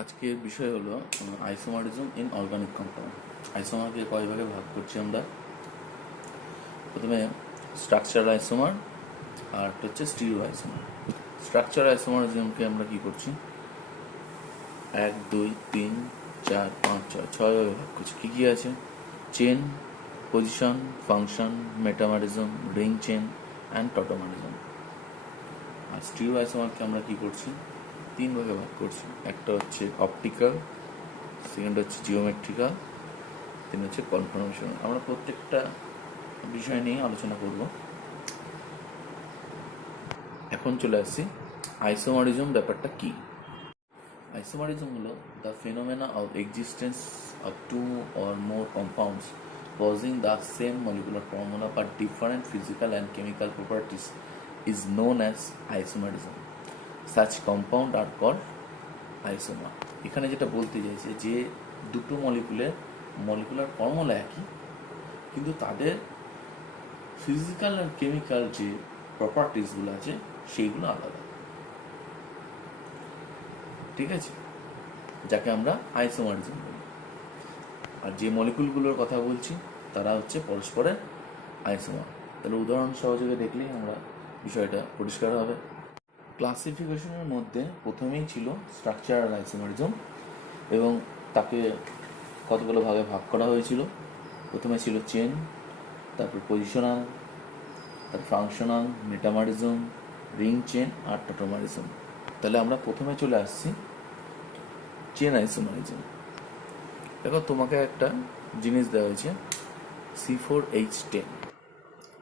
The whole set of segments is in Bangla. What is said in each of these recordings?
আজকের বিষয় হলো আইসোমারিজম ইন অর্গানিক কম্পাউন্ড। আইসোমারকে কয় ভাগে ভাগ করছি আমরা? প্রথমে স্ট্রাকচারাল আইসোমার আর একটা হচ্ছে স্টিরিও আইসোমার। স্ট্রাকচারাল আইসোমারিজমকে আমরা কি করছি? 1, 2, 3, 4, 5, 6 ভাগে ভাগ করছি। কী কী আছে? Chain, position, function, metamerism, ring chain and tautomerism. আর স্টিরিও আইসোমারকে আমরা কি করছি? 3 ভাগে ভাগ করছি। একটা হচ্ছে অপটিক্যাল, সেকেন্ড হচ্ছে জিওমেট্রিক্যাল, তিন হচ্ছে কনফার্মেশন। আমরা প্রত্যেকটা বিষয় নিয়ে আলোচনা করব। এখন চলে আসছি আইসোমারিজম ব্যাপারটা কি। আইসোমারিজম হলো the phenomena of existence of two or more compounds possessing the same molecular formula but different physical and chemical properties is known as isomerism. Such compound are called isomer. এখানে যেটা বলতে চাইছে যে দুটো মলিকুলার ফর্মুলা একই, কিন্তু তাদের ফিজিক্যাল আর কেমিক্যাল যে প্রপার্টিসগুলো আছে সেইগুলো আলাদা। ঠিক আছে, যাকে আমরা আইসোমারিজম বলি। আর যে মলিকুলগুলোর কথা বলছি তারা হচ্ছে পরস্পরের আইসোমার। তাহলে উদাহরণ সহযোগে দেখলেই আমরা বিষয়টা পরিষ্কার হবে। ক্লাসিফিকেশনের মধ্যে প্রথমেই ছিল স্ট্রাকচারাল আইসোমারিজম এবং তাকে কতগুলো ভাগে ভাগ করা হয়েছিল। প্রথমে ছিল চেন, তারপর পজিশনাল, তারপর ফাংশনাল, মেটামারিজম, রিং চেন আর টটোমারিজম। তাহলে আমরা প্রথমে চলে আসছি চেন আইসোমারিজম। দেখো, তোমাকে একটা জিনিস দেওয়া হয়েছে C4H10।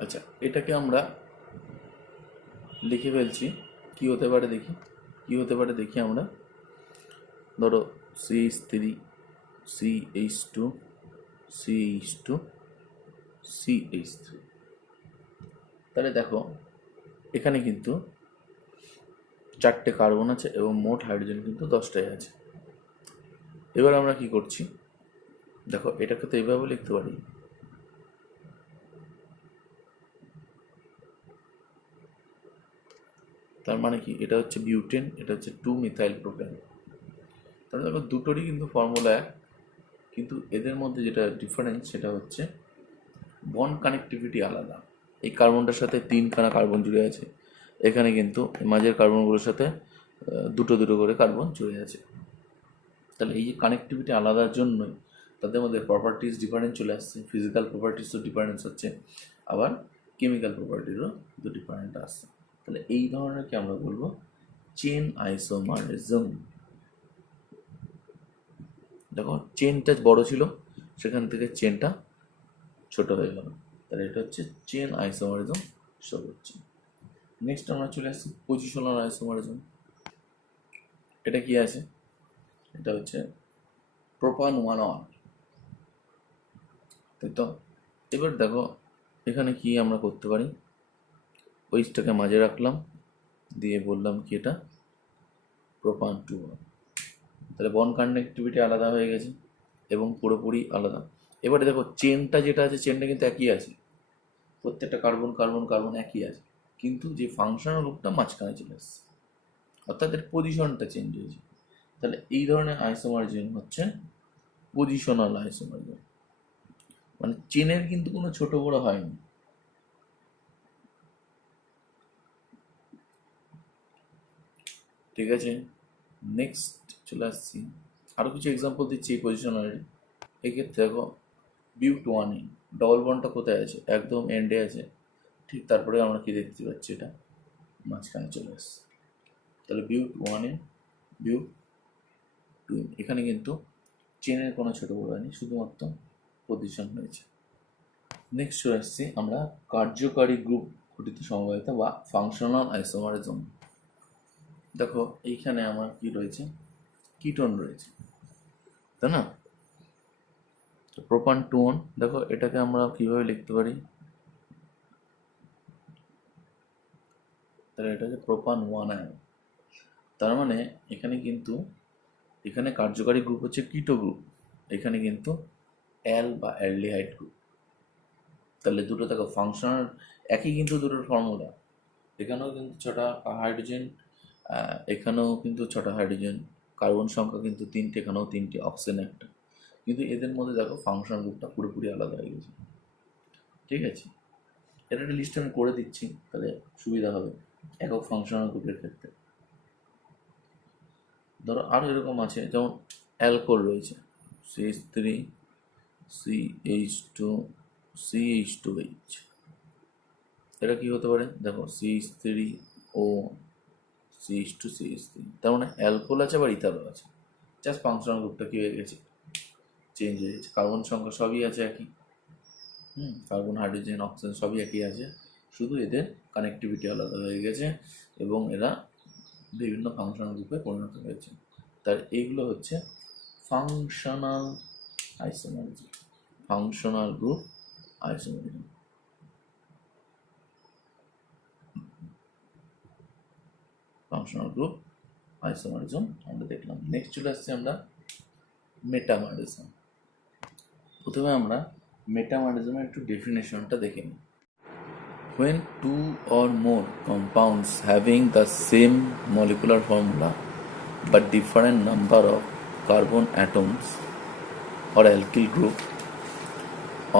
আচ্ছা, এটাকে আমরা লিখে ফেলছি। কি হতে পারে দেখি আমরা। ধরো CH3, CH2, CH2, CH3। তাহলে দেখো, এখানে কিন্তু 4টে কার্বন আছে এবং মোট হাইড্রোজেন কিন্তু 10টাই আছে। এবার আমরা কি করছি? দেখো, এটাকে তো এইভাবে লিখতে পারি, তার মানে কি? এটা হচ্ছে বিউটেন, এটা হচ্ছে 2-মিথাইল প্রোপেন। তাহলে দেখো, দুটোরই কিন্তু ফর্মুলা এক, কিন্তু এদের মধ্যে যেটা ডিফারেন্স সেটা হচ্ছে বন্ড কানেক্টিভিটি আলাদা। এই কার্বনটার সাথে 3খানা কার্বন জুড়ে আছে, এখানে কিন্তু মাঝের কার্বনগুলোর সাথে দুটো করে কার্বন জুড়ে আছে। তাহলে এই যে কানেক্টিভিটি আলাদার জন্যই তাদের মধ্যে প্রপার্টিস ডিফারেন্স চলে আসছে। ফিজিক্যাল প্রপার্টিসও ডিফারেন্স হচ্ছে, আবার কেমিক্যাল প্রপার্টিরও কিন্তু ডিফারেন্ট আসছে। তাহলে এই ধরনেরকে আমরা বলবো চেন আইসোমারিজম। দেখো, চেনটা বড় ছিল, সেখান থেকে চেনটা ছোট হয়ে গেল, তাহলে এটা হচ্ছে চেন আইসোমারিজম শো হচ্ছে। নেক্সট আমরা চলে আসছি পজিশনাল আইসোমারিজম। এটা কি আছে? এটা হচ্ছে প্রোপান 1-1, তাই তো? এবার দেখো, এখানে কি আমরা করতে পারি? ওইটাকে মাঝে রাখলাম, দিয়ে বললাম কি এটা প্রোপান 2-1। তাহলে বন্ড কানেক্টিভিটি আলাদা হয়ে গেছে এবং পুরোপুরি আলাদা। এবারে দেখো, চেনটা যেটা আছে, চেনটা কিন্তু একই আছে, প্রত্যেকটা কার্বন কার্বন কার্বন একই আছে, কিন্তু যে ফাংশনাল গ্রুপটা মাঝখানে চলে এসছে, অর্থাৎ এর পজিশনটা চেঞ্জ হয়েছে। তাহলে এই ধরনের আইসোমারিজম হচ্ছে পজিশনাল আইসোমারিজম। মানে চেনের কিন্তু কোনো ছোট বড় হয়নি। ঠিক আছে, নেক্সট চলে আসছি। আরও কিছু এক্সাম্পল দিচ্ছি এই পজিশনালের। এক্ষেত্রে দেখো, বিউট 1 ডবল বন্ডটা কোথায় আছে? একদম এন্ডে আছে। ঠিক তারপরে আমরা কি দেখতে পাচ্ছি? এটা মাঝখানে চলে আসছে। তাহলে বিউট 1, বিউট 2, এখানে কিন্তু চেনের কোনো ছোট বড় হয়নি, শুধুমাত্র পজিশন হয়েছে। নেক্সট চলে আসছি আমরা কার্যকারী গ্রুপ গঠিত সমবায়িতা বা ফাংশনাল আইসোমারিজম। দেখো, এইখানে আমার কি রয়েছে? কিটোন রয়েছে, তাই না? তো প্রোপান 2-1, দেখো এটাকে আমরা কিভাবে লিখতে পারি? তাহলে এটা হচ্ছে প্রোপান 1-1। তার মানে এখানে কার্যকারী গ্রুপ হচ্ছে কিটো গ্রুপ, এখানে কিন্তু অ্যাল বা অ্যালডিহাইড গ্রুপ। তাহলে দুটো দেখো ফাংশনাল একই, কিন্তু দুটোর ফর্মুলা। এখানেও কিন্তু 6টা হাইড্রোজেন, এখানেও কিন্তু 6টা হাইড্রোজেন, কার্বন সংখ্যা কিন্তু 3টে, এখানেও 3টে, অক্সিজেন একটা, কিন্তু এদের মধ্যে দেখো ফাংশনাল গ্রুপটা পুরোপুরি আলাদা হয়ে গেছে। ঠিক আছে, এটা একটা লিস্ট আমি করে দিচ্ছি, তাহলে সুবিধা হবে একক ফাংশনাল গ্রুপের ক্ষেত্রে। ধরো আরও এরকম আছে, যেমন অ্যালকোহল রয়েছে, CH3 CH2 CH2H। এটা কি হতে পারে দেখো, CH3O CH2 CH3, তার মানে অ্যালকোহল আছে আবার ইথারও আছে, জাস্ট ফাংশনাল গ্রুপটা কি হয়ে গেছে, চেঞ্জ হয়ে গেছে। কার্বন সংখ্যা সবই আছে একই, কার্বন হাইড্রোজেন অক্সিজেন সবই একই আছে, শুধু এদের কানেক্টিভিটি আলাদা হয়ে গেছে এবং এরা বিভিন্ন ফাংশনাল গ্রুপে পরিণত হয়েছে। তার এইগুলো হচ্ছে functional isomerism, functional group isomerism. Functional group isomerism আমরা দেখলাম। নেক্সট চলে আসছে আমরা মেটামারিজম। প্রথমে আমরা মেটামারিজমের একটু ডেফিনেশনটা দেখে নিই। When two or more compounds having the same molecular formula but different number of carbon atoms or alkyl group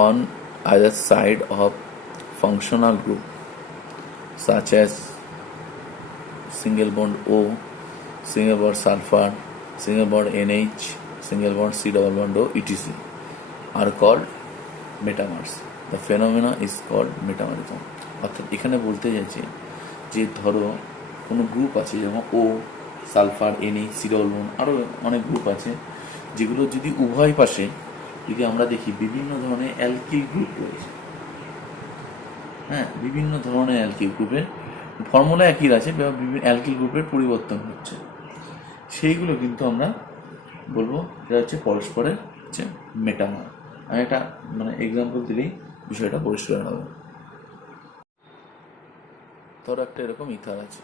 on either side of functional group, such as single bond O, single bond sulfur, single bond NH, single bond C double bond O, etc., are called metamers. The phenomena is called metamerism. অর্থাৎ এখানে বলতে চাইছি যে ধরো কোনো গ্রুপ আছে, যেমন ও, sulphur, NH, C double bond, আরও অনেক গ্রুপ আছে, যেগুলো যদি উভয় পাশে যদি আমরা দেখি বিভিন্ন ধরনের অ্যালকিল গ্রুপ রয়েছে, হ্যাঁ, বিভিন্ন ধরনের অ্যালকিল গ্রুপের ফর্মুলা একই আছে, বিভিন্ন অ্যালকিল গ্রুপের পরিবর্তন হচ্ছে, সেইগুলো কিন্তু আমরা বলবো এটা হচ্ছে পরস্পরের হচ্ছে মেটামার। আমি একটা এক্সাম্পল দিলেই বিষয়টা পরিষ্কার হবে। ধরো একটা এরকম ইথার আছে,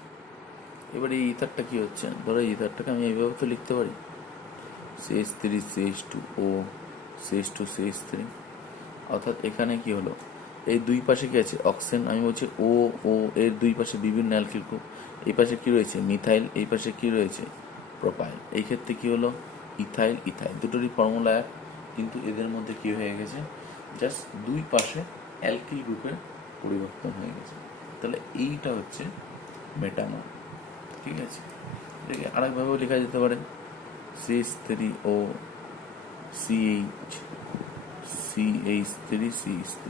এবার এই ইথারটা কি হচ্ছে, ধরো এই ইথারটাকে আমি এইভাবে তো লিখতে পারি, CH3 CH2O CH2 CH3। অর্থাৎ এখানে কি হলো, এই দুই পাশে কি আছে, অক্সিজেন, আমি বলছি ও ও, এর দুই পাশে বিভিন্ন অ্যালকিল গ্রুপ, এই পাশে কি রয়েছে মিথাইল, এই পাশে কি রয়েছে প্রোপাইল। এই ক্ষেত্রে কি হলো, ইথাইল ইথাইল, দুটোরই ফর্মুলা এক, কিন্তু এদের মধ্যে কি হয়ে গেছে, জাস্ট দুই পাশে অ্যালকিল গ্রুপের পরিবর্তন হয়ে গেছে। তাহলে এইটা হচ্ছে মেটামার। ঠিক আছে, এটাকে আরেকভাবেও লেখা যেতে পারে, CH3O CH3 CH3,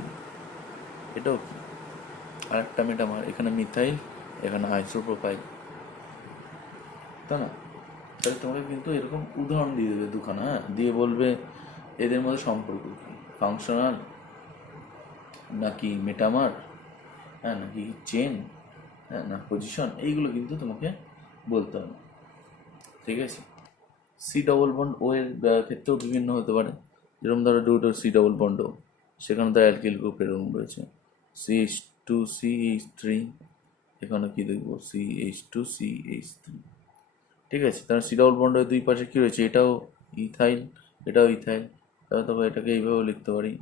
এটাও কি আরেকটা মেটামার। এখানে মিথাইল, এখানে আইসোপ্রোপাইল, তাই না? তাহলে তোমাকে কিন্তু এরকম উদাহরণ দিয়ে দেবে দুখানা, হ্যাঁ, দিয়ে বলবে এদের মধ্যে সম্পর্ক কি, ফাংশনাল নাকি মেটামার, হ্যাঁ, নাকি চেন, হ্যাঁ, না পজিশন, এইগুলো কিন্তু তোমাকে বলতে হবে। ঠিক আছে, সি ডবল বন্ড ও এর ক্ষেত্রেও বিভিন্ন হতে পারে, যেরকম ধরো দুটো সি ডবল বন্ড ও, সেখানে তো অ্যালকিল গ্রুপ এরকম রয়েছে, CH2 CH3, এখানে কি দেখবো CH2 CH3। ঠিক আছে, তাহলে সি ডবল বন্ডের দুই পাশে কি রয়েছে, এটাও ইথাইল এটাও ইথাইল, তাহলে তবে এটাকে এইভাবে লিখতে পারি,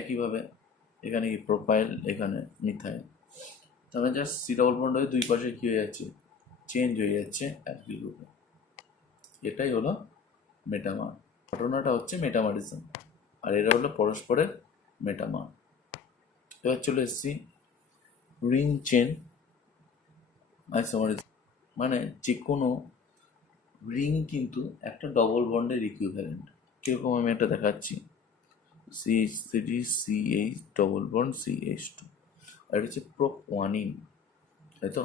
একইভাবে এখানে কি প্রোপাইল, এখানে মিথাইল, তাহলে জাস্ট সি ডবল বন্ড হয়ে দুই পাশে কি হয়ে যাচ্ছে, চেঞ্জ হয়ে যাচ্ছে অ্যালকিল গ্রুপে। এটাই হলো মেটামার। ঘটনাটা হচ্ছে মেটামারিজম, আর এরা হলো পরস্পরের মেটামার। এবার চলে এসেছি রিং চেন আইসোমারিজম। মানে যে কোনো রিং কিন্তু একটা ডবল বন্ডের ইকুইভ্যালেন্ট। কীরকম আমি একটা দেখাচ্ছি, CH3 CH double bond CH2, আর এটা হচ্ছে প্রোপওয়ানিন, তাই তো?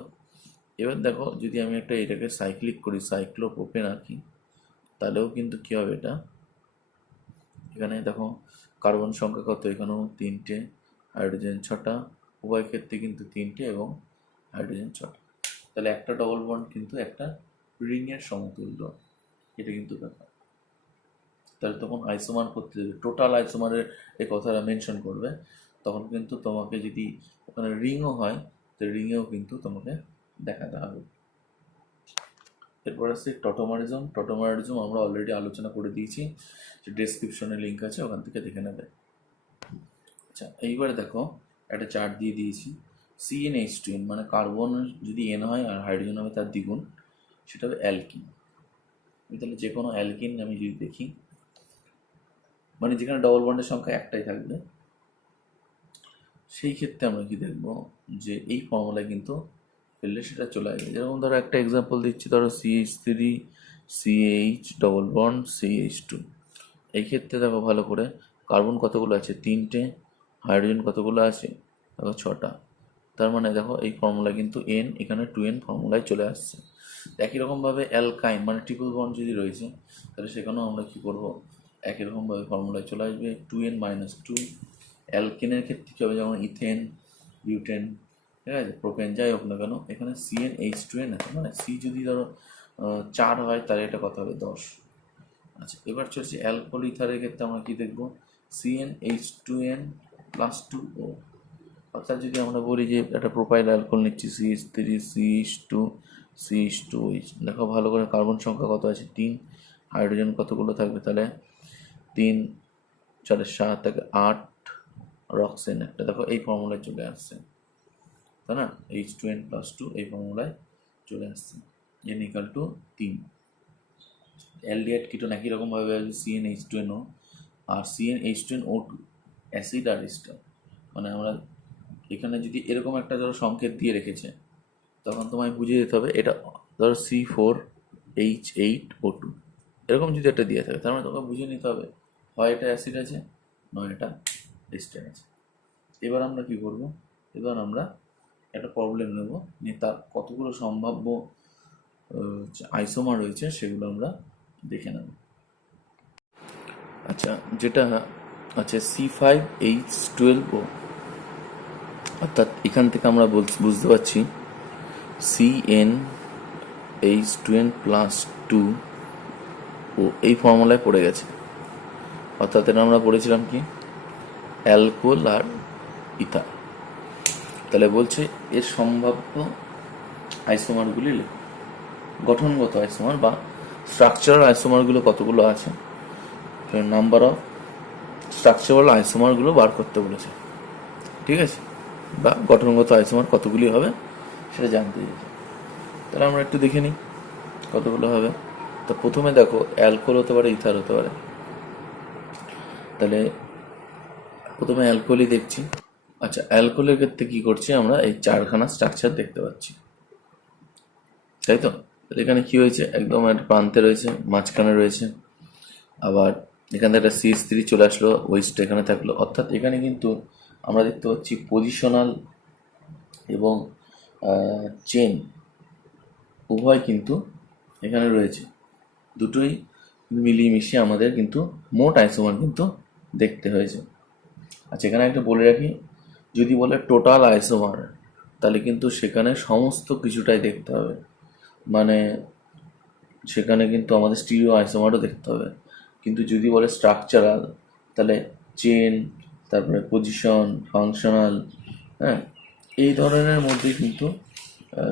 এবার দেখো যদি আমি একটা এটাকে সাইক্লিক করি, সাইক্লোপ্রোপেন আঁকি, তাহলেও কিন্তু কী হবে, এটা এখানে দেখো কার্বন সংখ্যা কত, এখানেও 3টে, হাইড্রোজেন 6টা, উভয় ক্ষেত্রে কিন্তু 3টে এবং হাইড্রোজেন 6টা। তাহলে একটা ডবল বন্ড কিন্তু একটা রিংয়ের সমতুল্য, এটা কিন্তু ব্যাপার। তাহলে তখন আইসোমার করতে দেবে, টোটাল আইসোমারের এই কথাটা মেনশন করবে, তখন কিন্তু তোমাকে যদি ওখানে রিংও হয়, তো রিংয়েও কিন্তু তোমাকে দেখাতে হবে। এরপর আসছে টটোমারিজম। টটোমারিজম আমরা অলরেডি আলোচনা করে দিয়েছি, যে ডেসক্রিপশনে লিঙ্ক আছে, ওখান থেকে দেখে নেবে। আচ্ছা, এইবারে দেখো একটা চার্ট দিয়ে দিয়েছি। CnH2n মানে কার্বন যদি n হয় আর হাইড্রোজেন হবে তার দ্বিগুণ, সেটা হবে অ্যালকিন। তাহলে যে কোনো অ্যালকিন আমি যদি দেখি, মানে যেখানে ডবল বন্ডের সংখ্যা একটাই থাকবে, সেই ক্ষেত্রে আমরা কি দেখব যে এই ফর্মুলায় কিন্তু ফেললে সেটা চলে আসবে। যেরকম ধরো একটা এক্সাম্পল দিচ্ছি, ধরো CH3 CH double bond CH2। এই ক্ষেত্রে দেখো ভালো করে, কার্বন কতগুলো আছে? 3টে। হাইড্রোজেন কতগুলো আছে? দেখো 6টা। তার মানে দেখো এই ফর্মুলা কিন্তু n এখানে 2n ফর্মুলায় চলে আসছে। একই রকমভাবে অ্যালকাইন মানে ট্রিপল বন্ড যদি রয়েছে, তাহলে সেখানেও আমরা কী করব, একই রকমভাবে ফর্মুলায় চলে আসবে 2n-2। অ্যালকেনের ক্ষেত্রে কী হবে, যেমন ইথেন, বিউটেন, ঠিক আছে, প্রোপেন, যাই হোক না কেন, এখানে CnH2n আছে, মানে সি যদি ধরো 4 হয় তাহলে এটা কত হবে? 10। আচ্ছা, এবার চলছে অ্যালকোহল ইথারের ক্ষেত্রে আমরা কি দেখব, CnH2n+2O। অর্থাৎ যদি আমরা বলি যে একটা প্রোপাইল অ্যালকোহল নিচ্ছি, CH3 CH2 CH2OH, দেখো ভালো করে কার্বন সংখ্যা কত আছে? 3। হাইড্রোজেন কতগুলো থাকবে তাহলে? 3 4 7 থেকে 8, আর অক্সিজেন একটা। দেখো এই ফর্মুলায় চলে আসছে, তাই না? H2n+2 এই ফর্মুলায় চলে আসছে, n=3। অ্যালডিহাইড কিটোন একই রকমভাবে আসবে CnH2nO আর CnH2nO2, অ্যাসিড আর এস্টার। মানে আমরা এখানে যদি এরকম একটা ধরো সংকেত দিয়ে রেখেছে, তখন তোমায় বুঝিয়ে দিতে হবে এটা ধরো C4H8O2, এরকম যদি একটা দিয়ে থাকে, তার মানে তোমাকে বুঝিয়ে নিতে হবে হয় এটা অ্যাসিড আছে, নয় এটা এস্টার আছে। এবার আমরা কি করব, এবার আমরা একটা প্রবলেম নেব, নিয়ে তার কতগুলো সম্ভাব্য আইসোমার রয়েছে সেগুলো আমরা দেখে নেব। আচ্ছা, যেটা আছে C5H12O, অর্থাৎ এখান থেকে আমরা বুঝতে পারছি CnH2n+2O এই ফর্মুলায় পড়ে গেছে। অর্থাৎ এটা আমরা পড়েছিলাম কি, অ্যালকোহল আর ইথার। তাহলে বলছে এর সম্ভাব্য আইসোমারগুলি লেখো। গঠনগত আইসোমার বা স্ট্রাকচারাল আইসোমারগুলো কতগুলো আছে, নাম্বার অফ স্ট্রাকচারাল আইসোমারগুলো বার করতে বলেছে, ঠিক আছে, বা গঠনগত আইসোমার কতগুলি হবে সেটা জানতে চাইছে। তাহলে আমরা একটু দেখে নিই কতগুলো হবে। তো প্রথমে দেখো অ্যালকোহল হতে পারে, ইথার হতে পারে। তাহলে প্রথমে অ্যালকোহলই দেখছি। আচ্ছা, অ্যালকোহলের ক্ষেত্রে কী করছি, আমরা এই 4খানা স্ট্রাকচার দেখতে পাচ্ছি, তাই তো? তাহলে এখানে কী হয়েছে, একদম একটা প্রান্তে রয়েছে, মাঝখানে রয়েছে, আবার এখান থেকে একটা CH3 চলে আসলো, ওয়েস্ট এখানে থাকলো। অর্থাৎ এখানে কিন্তু আমরা দেখতে পাচ্ছি পজিশনাল এবং চেন উভয় কিন্তু এখানে রয়েছে, দুটোই মিলিয়ে মিশিয়ে আমাদের কিন্তু মোট আইসোমার কিন্তু দেখতে হয়েছে। আচ্ছা, এখানে একটা বলে রাখি, যদি বলে টোটাল আইসোমার, তাহলে কিন্তু সেখানে সমস্ত কিছুটাই দেখতে হবে, মানে সেখানে কিন্তু আমাদের স্টিরিও আইসোমারও দেখতে হবে। কিন্তু যদি বলে স্ট্রাকচারাল, তাহলে চেন, তারপরে পজিশন, ফাংশনাল, হ্যাঁ, এই ধরনের মধ্যেই কিন্তু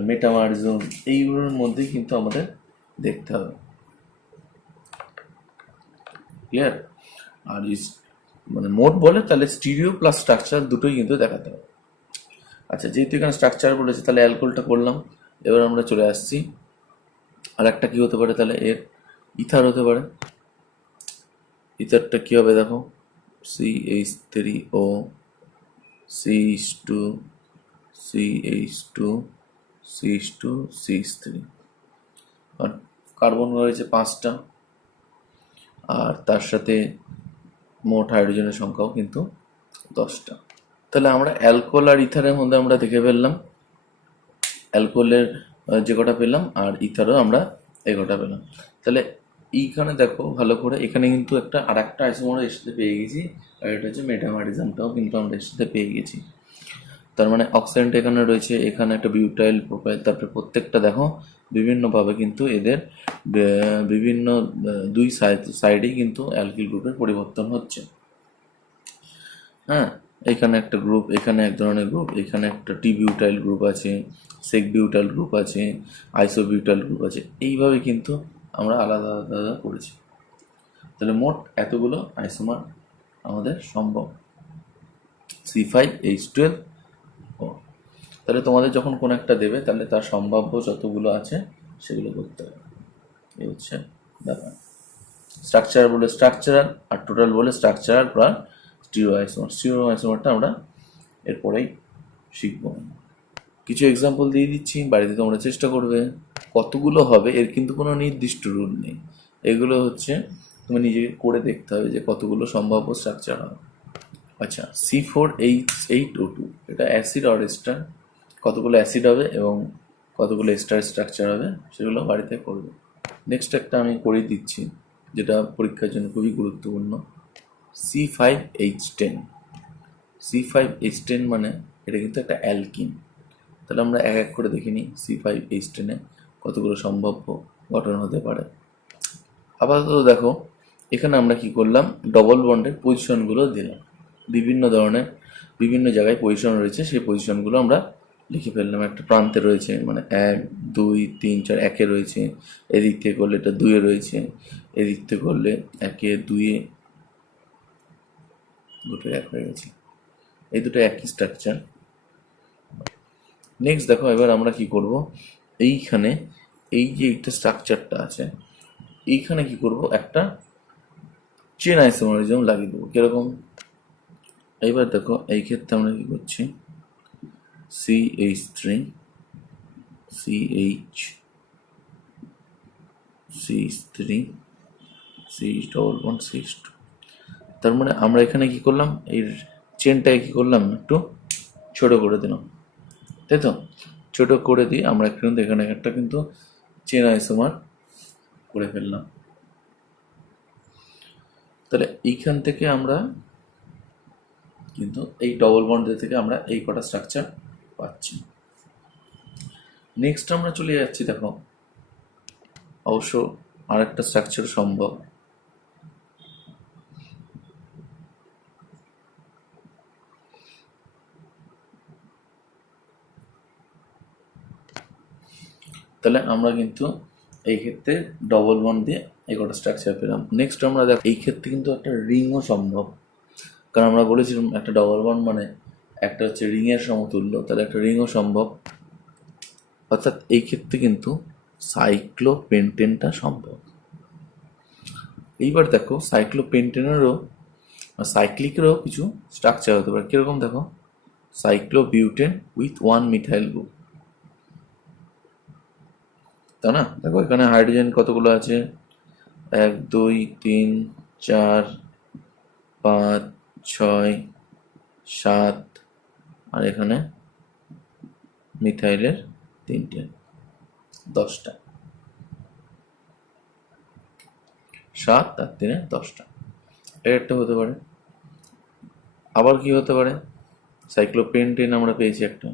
মেটামারিজম, এইগুলোর মধ্যেই কিন্তু আমাদের দেখতে হবে। ক্লিয়ার? আর মানে মোট বলে তাহলে স্টিরিও প্লাস স্ট্রাকচার দুটোই কিন্তু দেখাতে হবে। আচ্ছা, যেহেতু এখানে স্ট্রাকচার বলেছে, তাহলে অ্যালকোহলটা করলাম। এবার আমরা চলে আসছি আর একটা কী হতে পারে, তাহলে এর ইথার হতে পারে। ইথারটা কী হবে দেখো, CH3O CH2 CH2 CH2 CH3, আর কার্বন রয়েছে 5টা, আর তার সাথে মোট হাইড্রোজেনের সংখ্যাও কিন্তু 10টা। তাহলে আমরা অ্যালকোহল আর ইথারের মধ্যে আমরা দেখে ফেললাম, অ্যালকোহলের যে কটা পেলাম আর ইথারও আমরা এই কটা পেলাম। তাহলে এইখানে দেখো ভালো করে, এখানে কিন্তু আর একটা আইসোমার এর সাথে পেয়ে গেছি, আর এটা হচ্ছে মেটামারিজমটাও কিন্তু আমরা এর সাথে পেয়ে গেছি। তার মানে অক্সিজেনটা এখানে রয়েছে, এখানে একটা বিউটাইল প্রোপাইল, তারপরে প্রত্যেকটা দেখো বিভিন্নভাবে কিন্তু এদের বিভিন্ন দুই সাইডেই কিন্তু অ্যালকিল গ্রুপের পরিবর্তন হচ্ছে। হ্যাঁ, এখানে একটা গ্রুপ, এখানে এক ধরনের গ্রুপ, এখানে একটা টি বিউটাইল গ্রুপ আছে, সেক বিউটাইল গ্রুপ আছে, আইসো বিউটাইল গ্রুপ আছে, এইভাবে কিন্তু আমরা আলাদা আলাদা করেছি। তাহলে মোট এতগুলো আইসোমার আমাদের সম্ভব। C5H12 ও। তাহলে তোমাদের যখন কোনো একটা দেবে তাহলে তার সম্ভাব্য যতগুলো আছে সেগুলো করতে হবে, এই হচ্ছে ব্যাপার। স্ট্রাকচার বলে স্ট্রাকচারাল আর টোটাল বলে structural plus stereo isomer. Stereo আইসোমারটা আমরা এরপরেই শিখব। কিছু এক্সাম্পল দিয়ে দিচ্ছি, বাড়িতে তোমরা চেষ্টা করবে। কতগুলো হবে এর কিন্তু কোনো নির্দিষ্ট রুল নেই, এগুলো হচ্ছে তুমি নিজেকে করে দেখতে হবে যে কতগুলো সম্ভাব্য স্ট্রাকচার হবে। আচ্ছা, C4H8O2 এটা অ্যাসিড অর এস্টার, কতগুলো অ্যাসিড হবে এবং কতগুলো এস্টার স্ট্রাকচার হবে সেগুলো বাড়িতে করবে। নেক্সট একটা আমি করে দিচ্ছি যেটা পরীক্ষার জন্য খুবই গুরুত্বপূর্ণ, C5H10। C5H10 মানে এটা কিন্তু একটা অ্যালকিন। তাহলে আমরা এক এক করে দেখে নিই C5H10 কতগুলো সম্ভাব্য গঠন হতে পারে। আপাতত দেখো এখানে আমরা কি করলাম, ডবল বন্ডের পজিশনগুলো দিলাম, বিভিন্ন ধরনের বিভিন্ন জায়গায় পজিশন রয়েছে, সেই পজিশনগুলো আমরা লিখে ফেললাম। একটা প্রান্তে রয়েছে মানে 1 2 3 4, 1-এ রয়েছে, এদিক থেকে করলে এটা 2-এ রয়েছে, এদিক থেকে করলে 1-এ 2-এ, দুটো 1 হয়ে গেছে, এই দুটো একই স্ট্রাকচার। নেক্সট দেখো এবার আমরা কি করব, এইখানে এই যে একটা স্ট্রাকচারটা আছে এইখানে কি করব, একটা চেন আইসোমারিজম লাগিয়ে দেবো। কিরকম, এইবার দেখো এই ক্ষেত্রে আমরা কি করছি, CH3 CH CH3 CH double bond CH2। তার মানে আমরা এখানে কি করলাম, এর চেনটাকে কি করলাম একটু ছোট করে দিলাম, তাই তো? ছোট করে দিয়ে আমরা কিন্তু এখানে একটা কিন্তু চেন আইসোমার করে ফেললাম। তাহলে এইখান থেকে আমরা কিন্তু এই ডবল বন্ড থেকে আমরা এই কটা স্ট্রাকচার পাচ্ছি। নেক্সট আমরা চলে যাচ্ছি, দেখো অবশ্য আর একটা স্ট্রাকচার সম্ভব। তাহলে আমরা কিন্তু এই ক্ষেত্রে ডবল বন্ড দিয়ে এই কটা স্ট্রাকচার পেলাম। নেক্সট আমরা দেখো এই ক্ষেত্রে কিন্তু একটা রিংও সম্ভব, কারণ আমরা বলেছিলাম একটা ডবল বন্ড মানে একটা হচ্ছে রিংয়ের সমতুল্য, তাহলে একটা রিংও সম্ভব। অর্থাৎ এই ক্ষেত্রে কিন্তু সাইক্লোপেন্টেনটা সম্ভব। এইবার দেখো সাইক্লোপেন্টেনেরও সাইক্লিকেরও কিছু স্ট্রাকচার হতে পারে। কিরকম দেখো, সাইক্লোবিউটেন উইথ 1 মিথাইল গ্রুপ, তাই না? দেখো এখানে হাইড্রোজেন কতগুলো আছে, 1 2 3 4 5 6 7, আর এখানে মিথাইলের 3টে, 10টা, 7 আর 3 10টা। এর একটা হতে পারে। আবার কি হতে পারে, সাইক্লোপেন্টেন আমরা পেয়েছি একটা,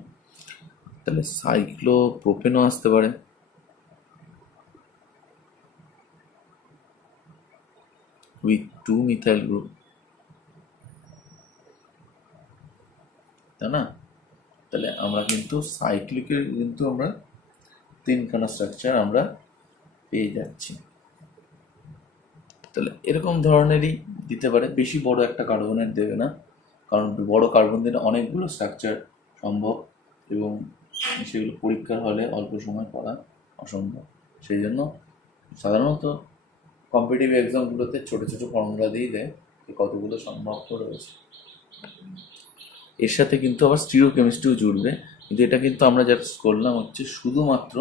তাহলে সাইক্লোপ্রোপেনও আসতে পারে। উইথ 2 মিথাইল গ্রুপ, তাই না? তাহলে আমরা কিন্তু সাইক্লিকের কিন্তু আমরা 3খানা স্ট্রাকচার আমরা পেয়ে যাচ্ছি। তাহলে এরকম ধরনেরই দিতে পারে, বেশি বড় একটা কার্বনের দেবে না, কারণ বড় কার্বন দিলে অনেকগুলো স্ট্রাকচার সম্ভব এবং সেগুলো পরীক্ষার হলে অল্প সময় করা অসম্ভব। সেই জন্য সাধারণত কম্পিটিটিভ এক্সামগুলোতে ছোটো ছোটো ফর্মুলা দিয়ে দেয় যে কতগুলো সম্ভব রয়েছে। এর সাথে কিন্তু আবার স্টিরিও কেমিস্ট্রিও জুড়বে, কিন্তু এটা কিন্তু আমরা যা করলাম হচ্ছে শুধুমাত্র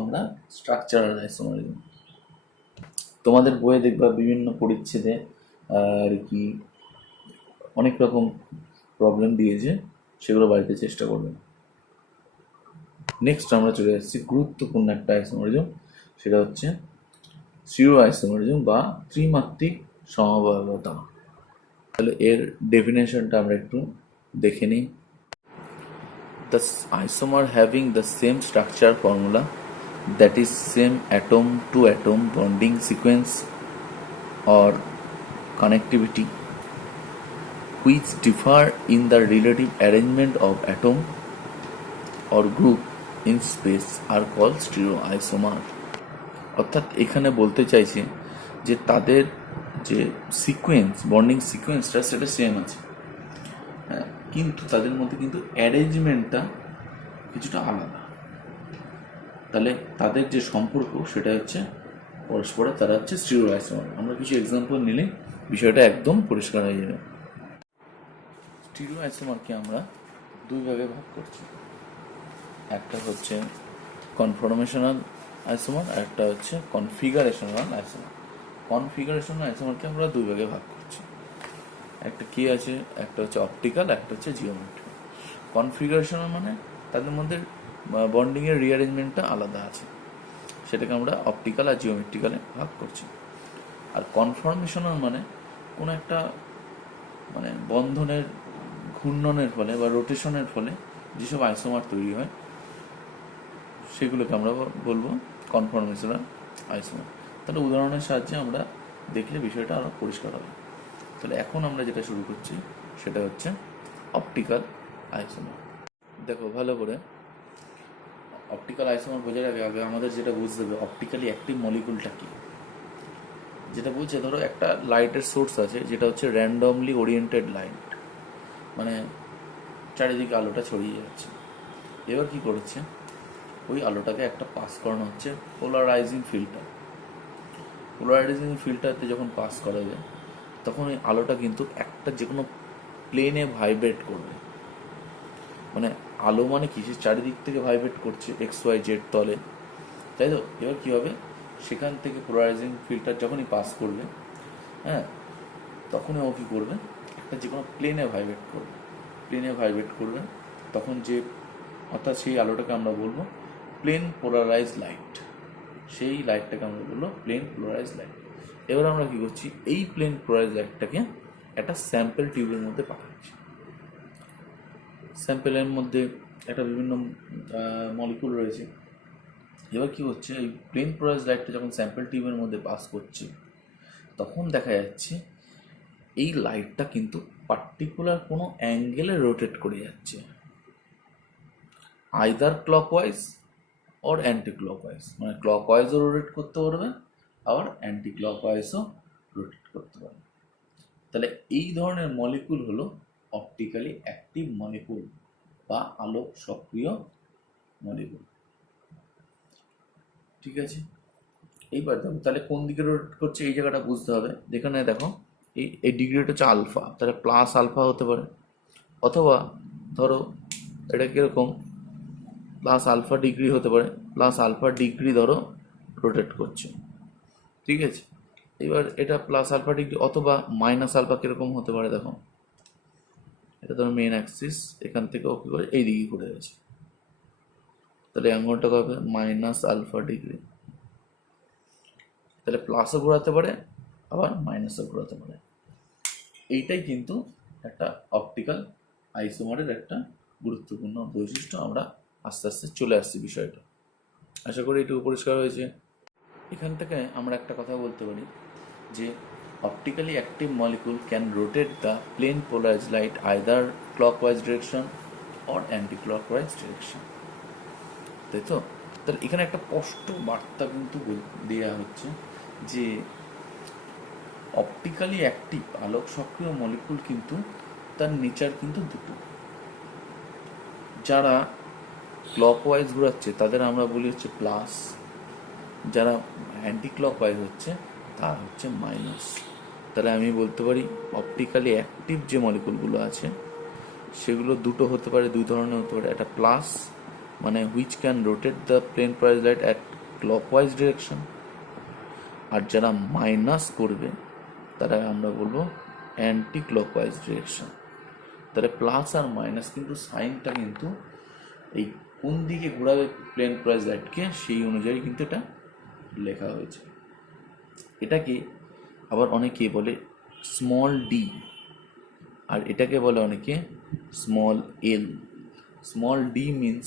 আমরা স্ট্রাকচারাল আইসোমারিজম। তোমাদের বইয়ে দেখবা বিভিন্ন পরিচ্ছেদে আর কি অনেক রকম প্রবলেম দিয়েছে, সেগুলো বাড়িতে চেষ্টা করবেন। নেক্সট আমরা চলে যাচ্ছি গুরুত্বপূর্ণ একটা আইসোমারিজম, সেটা হচ্ছে স্টিরিও আইসোমারিজম বা ত্রিমাত্রিক সমবায়বতা। তাহলে এর ডেফিনেশনটা আমরা একটু দেখে নিই। The isomer having the same structure formula, that is same atom to atom bonding sequence or connectivity, which differ in the relative arrangement of atom or group in space are called stereoisomer. অর্থাৎ এখানে বলতে চাইছে যে তাদের যে সিকোয়েন্স, বন্ডিং সিকোয়েন্সটা সেটা সেম আছে, কিন্তু তাদের মধ্যে কিন্তু অ্যারেঞ্জমেন্টটা কিছুটা আলাদা। তাহলে তাদের যে সম্পর্ক সেটা হচ্ছে পরস্পরে তারা হচ্ছে স্টিরিওআইসোমার। আমরা কিছু এক্সাম্পল নিলে বিষয়টা একদম পরিষ্কার হয়ে যাবে। স্টিরিওআইসোমারকে আমরা দুই ভাগে ভাগ করছি, একটা হচ্ছে কনফরমেশনাল আইসোমার আর একটা হচ্ছে কনফিগারেশনাল আইসোমার। কনফিগারেশনাল আইসোমারকে আমরা দুই ভাগে ভাগ করছি, একটা কি আছে, একটা হচ্ছে অপটিক্যাল, একটা হচ্ছে জিওমেট্রিক। কনফিগারেশনাল মানে তাদের মধ্যে বন্ডিংয়ের রিঅ্যারেঞ্জমেন্টটা আলাদা আছে, সেটাকে আমরা অপটিক্যাল আর জিওমেট্রিক্যালে ভাগ করছি। আর কনফরমেশনাল মানে কোনো একটা মানে বন্ধনের ঘূর্ণনের ফলে বা রোটেশনের ফলে যেসব আইসোমার তৈরি হয় সেগুলোকে আমরা বলবো কনফরমেশনাল আইসোমার। তাহলে উদাহরণের সাহায্যে আমরা দেখলে বিষয়টা আরও পরিষ্কার হবে। তাহলে এখন আমরা যেটা শুরু করছি সেটা হচ্ছে অপটিক্যাল আইসোমার। দেখো ভালো করে, অপটিক্যাল আইসোমার বোঝার আগে আগে আমাদের যেটা বুঝতে হবে অপটিক্যালি অ্যাক্টিভ মলিকুলটা কি। যেটা বলছে ধরো একটা লাইটের সোর্স আছে যেটা হচ্ছে র্যান্ডমলি ওরিয়েন্টেড লাইট, মানে চারিদিকে আলোটা ছড়িয়ে যাচ্ছে। এবার কি করছে, ওই আলোটাকে একটা পাস করানো হচ্ছে পোলারাইজিং ফিল্টার। পোলারাইজিং ফিল্টারতে যখন পাস করা যায় তখন ওই আলোটা কিন্তু একটা যে কোনো প্লেনে ভাইব্রেট করবে। মানে আলো মানে কি, সে চারিদিক থেকে ভাইব্রেট করছে XYZ তলে, তাই তো? এবার কী হবে, সেখান থেকে পোলারাইজিং ফিল্টার যখনই পাস করবে, হ্যাঁ, তখনই ও কী করবে, একটা যে কোনো প্লেনে ভাইব্রেট করবে। প্লেনে ভাইব্রেট করবে তখন যে, অর্থাৎ সেই আলোটাকে আমরা বলবো প্লেন পোলারাইজ লাইট। সেই লাইটটাকে আমরা বলবো প্লেন পোলারাইজ লাইট। এবার আমরা কী করছি, এই প্লেন পোলারাইজ লাইটটাকে একটা স্যাম্পল টিউবের মধ্যে পাঠাচ্ছি। স্যাম্পেলের মধ্যে একটা বিভিন্ন মলিকুল রয়েছে। এবার কী হচ্ছে, এই প্লেন পোলারাইজ লাইটটা যখন স্যাম্পল টিউবের মধ্যে পাস করছে তখন দেখা যাচ্ছে এই লাইটটা কিন্তু পার্টিকুলার কোনো অ্যাঙ্গেলে রোটেট করে যাচ্ছে, either clockwise or anti clockwise. মানে ক্লকওয়াইজও রোটেট করতে পারবে আবার অ্যান্টি ক্লকওয়াইজও রোটেট করতে পারবে। তাহলে এই ধরনের মলিকুল হলো অপটিক্যালি অ্যাক্টিভ মলিকুল বা আলোক সক্রিয় মলিকুল। ঠিক আছে, এইবার দেখো তাহলে কোন দিকে রোটেট করছে এই জায়গাটা বুঝতে হবে। যেখানে দেখো এই ডিগ্রিটা হচ্ছে আলফা, তাহলে প্লাস আলফা হতে পারে, অথবা ধরো এটা কীরকম প্লাস আলফা ডিগ্রি হতে পারে, প্লাস আলফা ডিগ্রি ধরো রোটেট করছে। ঠিক আছে, এবার এটা প্লাস আলফা ডিগ্রি অথবা মাইনাস আলফা কীরকম হতে পারে, দেখো এটা ধরো মেন অ্যাক্সিস, এখান থেকে ও কী করে এই দিকে ঘুরে গেছে, তাহলে অ্যাঙ্গলটা হবে মাইনাস আলফা ডিগ্রি। তাহলে প্লাসও ঘোরাতে পারে আবার মাইনাসও ঘোরাতে পারে। এইটাই কিন্তু একটা অপটিক্যাল আইসোমারের একটা গুরুত্বপূর্ণ বৈশিষ্ট্য। আমরা আস্তে আস্তে চলে আসছি বিষয়টা, আশা করি এটুকু পরিষ্কার হয়েছে। এখান থেকে আমরা একটা কথা বলতে পারি যে optically active molecule can rotate the plane polarised light either clockwise direction or anti clockwise direction, তাই তো? তাহলে এখানে একটা স্পষ্ট বার্তা কিন্তু দেওয়া হচ্ছে যে অপটিক্যালি অ্যাক্টিভ আলোক সক্রিয় মলিকুল কিন্তু তার নেচার কিন্তু দুটো। যারা ক্লকওয়াইজ ঘোরাচ্ছে তাদের আমরা বলি হচ্ছে প্লাস, যারা অ্যান্টি ক্লকওয়াইজ হচ্ছে তার হচ্ছে মাইনাস। তাহলে আমি বলতে পারি অপটিক্যালি অ্যাক্টিভ যে মলিকুলগুলো আছে সেগুলো দুটো হতে পারে, দুই ধরনের হতে পারে। একটা প্লাস মানে which can rotate the plane polarise light at clockwise direction, আর যারা মাইনাস করবে তারা আমরা বলবো অ্যান্টি ক্লকওয়াইজ ডিরেকশন। তাহলে প্লাস আর মাইনাস কিন্তু সাইনটা কিন্তু এই কোন দিকে ঘোরাবে প্লেন পোলারাইজ লাইটকে সেই অনুযায়ী কিন্তু এটা লেখা হয়েছে। এটাকে আবার অনেকে বলে স্মল ডি, আর এটাকে বলে অনেকে small L. Small D means